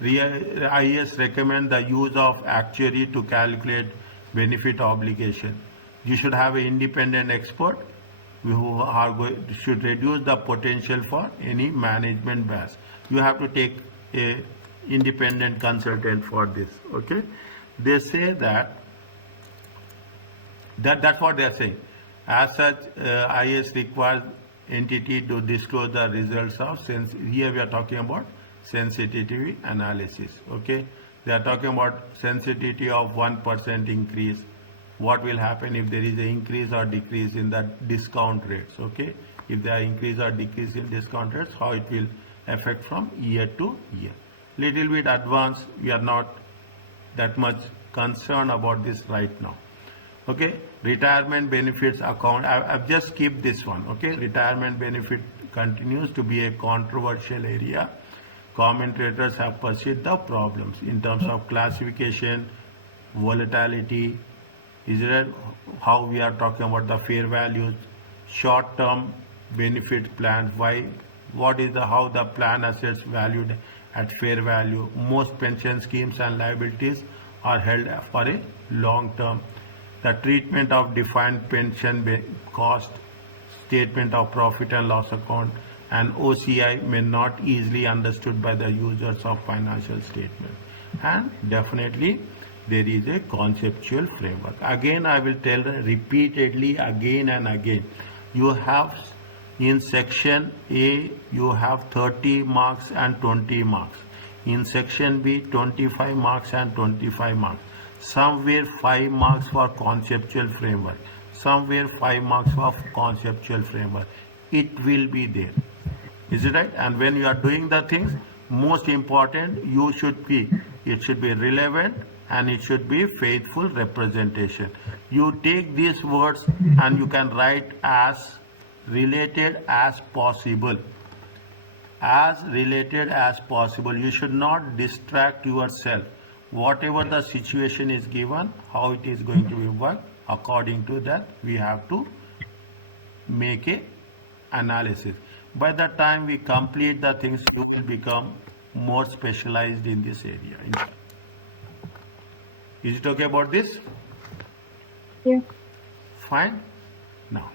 IAS recommend the use of actuary to calculate benefit obligation. You should have an independent expert who are going should reduce the potential for any management bias. You have to take a independent consultant for this. Okay, they say that's what they are saying. As such, IAS requires entity to disclose the results of here we are talking about sensitivity analysis. Okay, they are talking about sensitivity of 1% increase. What will happen if there is an increase or decrease in the discount rates? Okay, if there are increase or decrease in discount rates, how it will affect from year to year. Little bit advanced, we are not that much concerned about this right now. Okay, retirement benefits account, I've just skipped this one. Okay, retirement benefit continues to be a controversial area. Commentators have pursued the problems in terms of classification, volatility, is it how we are talking about the fair values, short-term benefit plans, what is how the plan assets valued at fair value. Most pension schemes and liabilities are held for a long term. The treatment of defined pension cost, statement of profit and loss account, and OCI may not easily understood by the users of financial statement. And definitely there is a conceptual framework. Again, I will tell repeatedly again and again. You have in section A, you have 30 marks and 20 marks. In section B, 25 marks and 25 marks. Somewhere 5 marks for conceptual framework. Somewhere 5 marks for conceptual framework. It will be there. Is it right? And when you are doing the things, most important, it should be relevant and it should be faithful representation. You take these words and you can write as related as possible. As related as possible. You should not distract yourself. Whatever the situation is given, how it is going to be worked, according to that, we have to make a analysis. By the time we complete the things, you will become more specialized in this area. Is it okay about this? Yeah. Fine. Now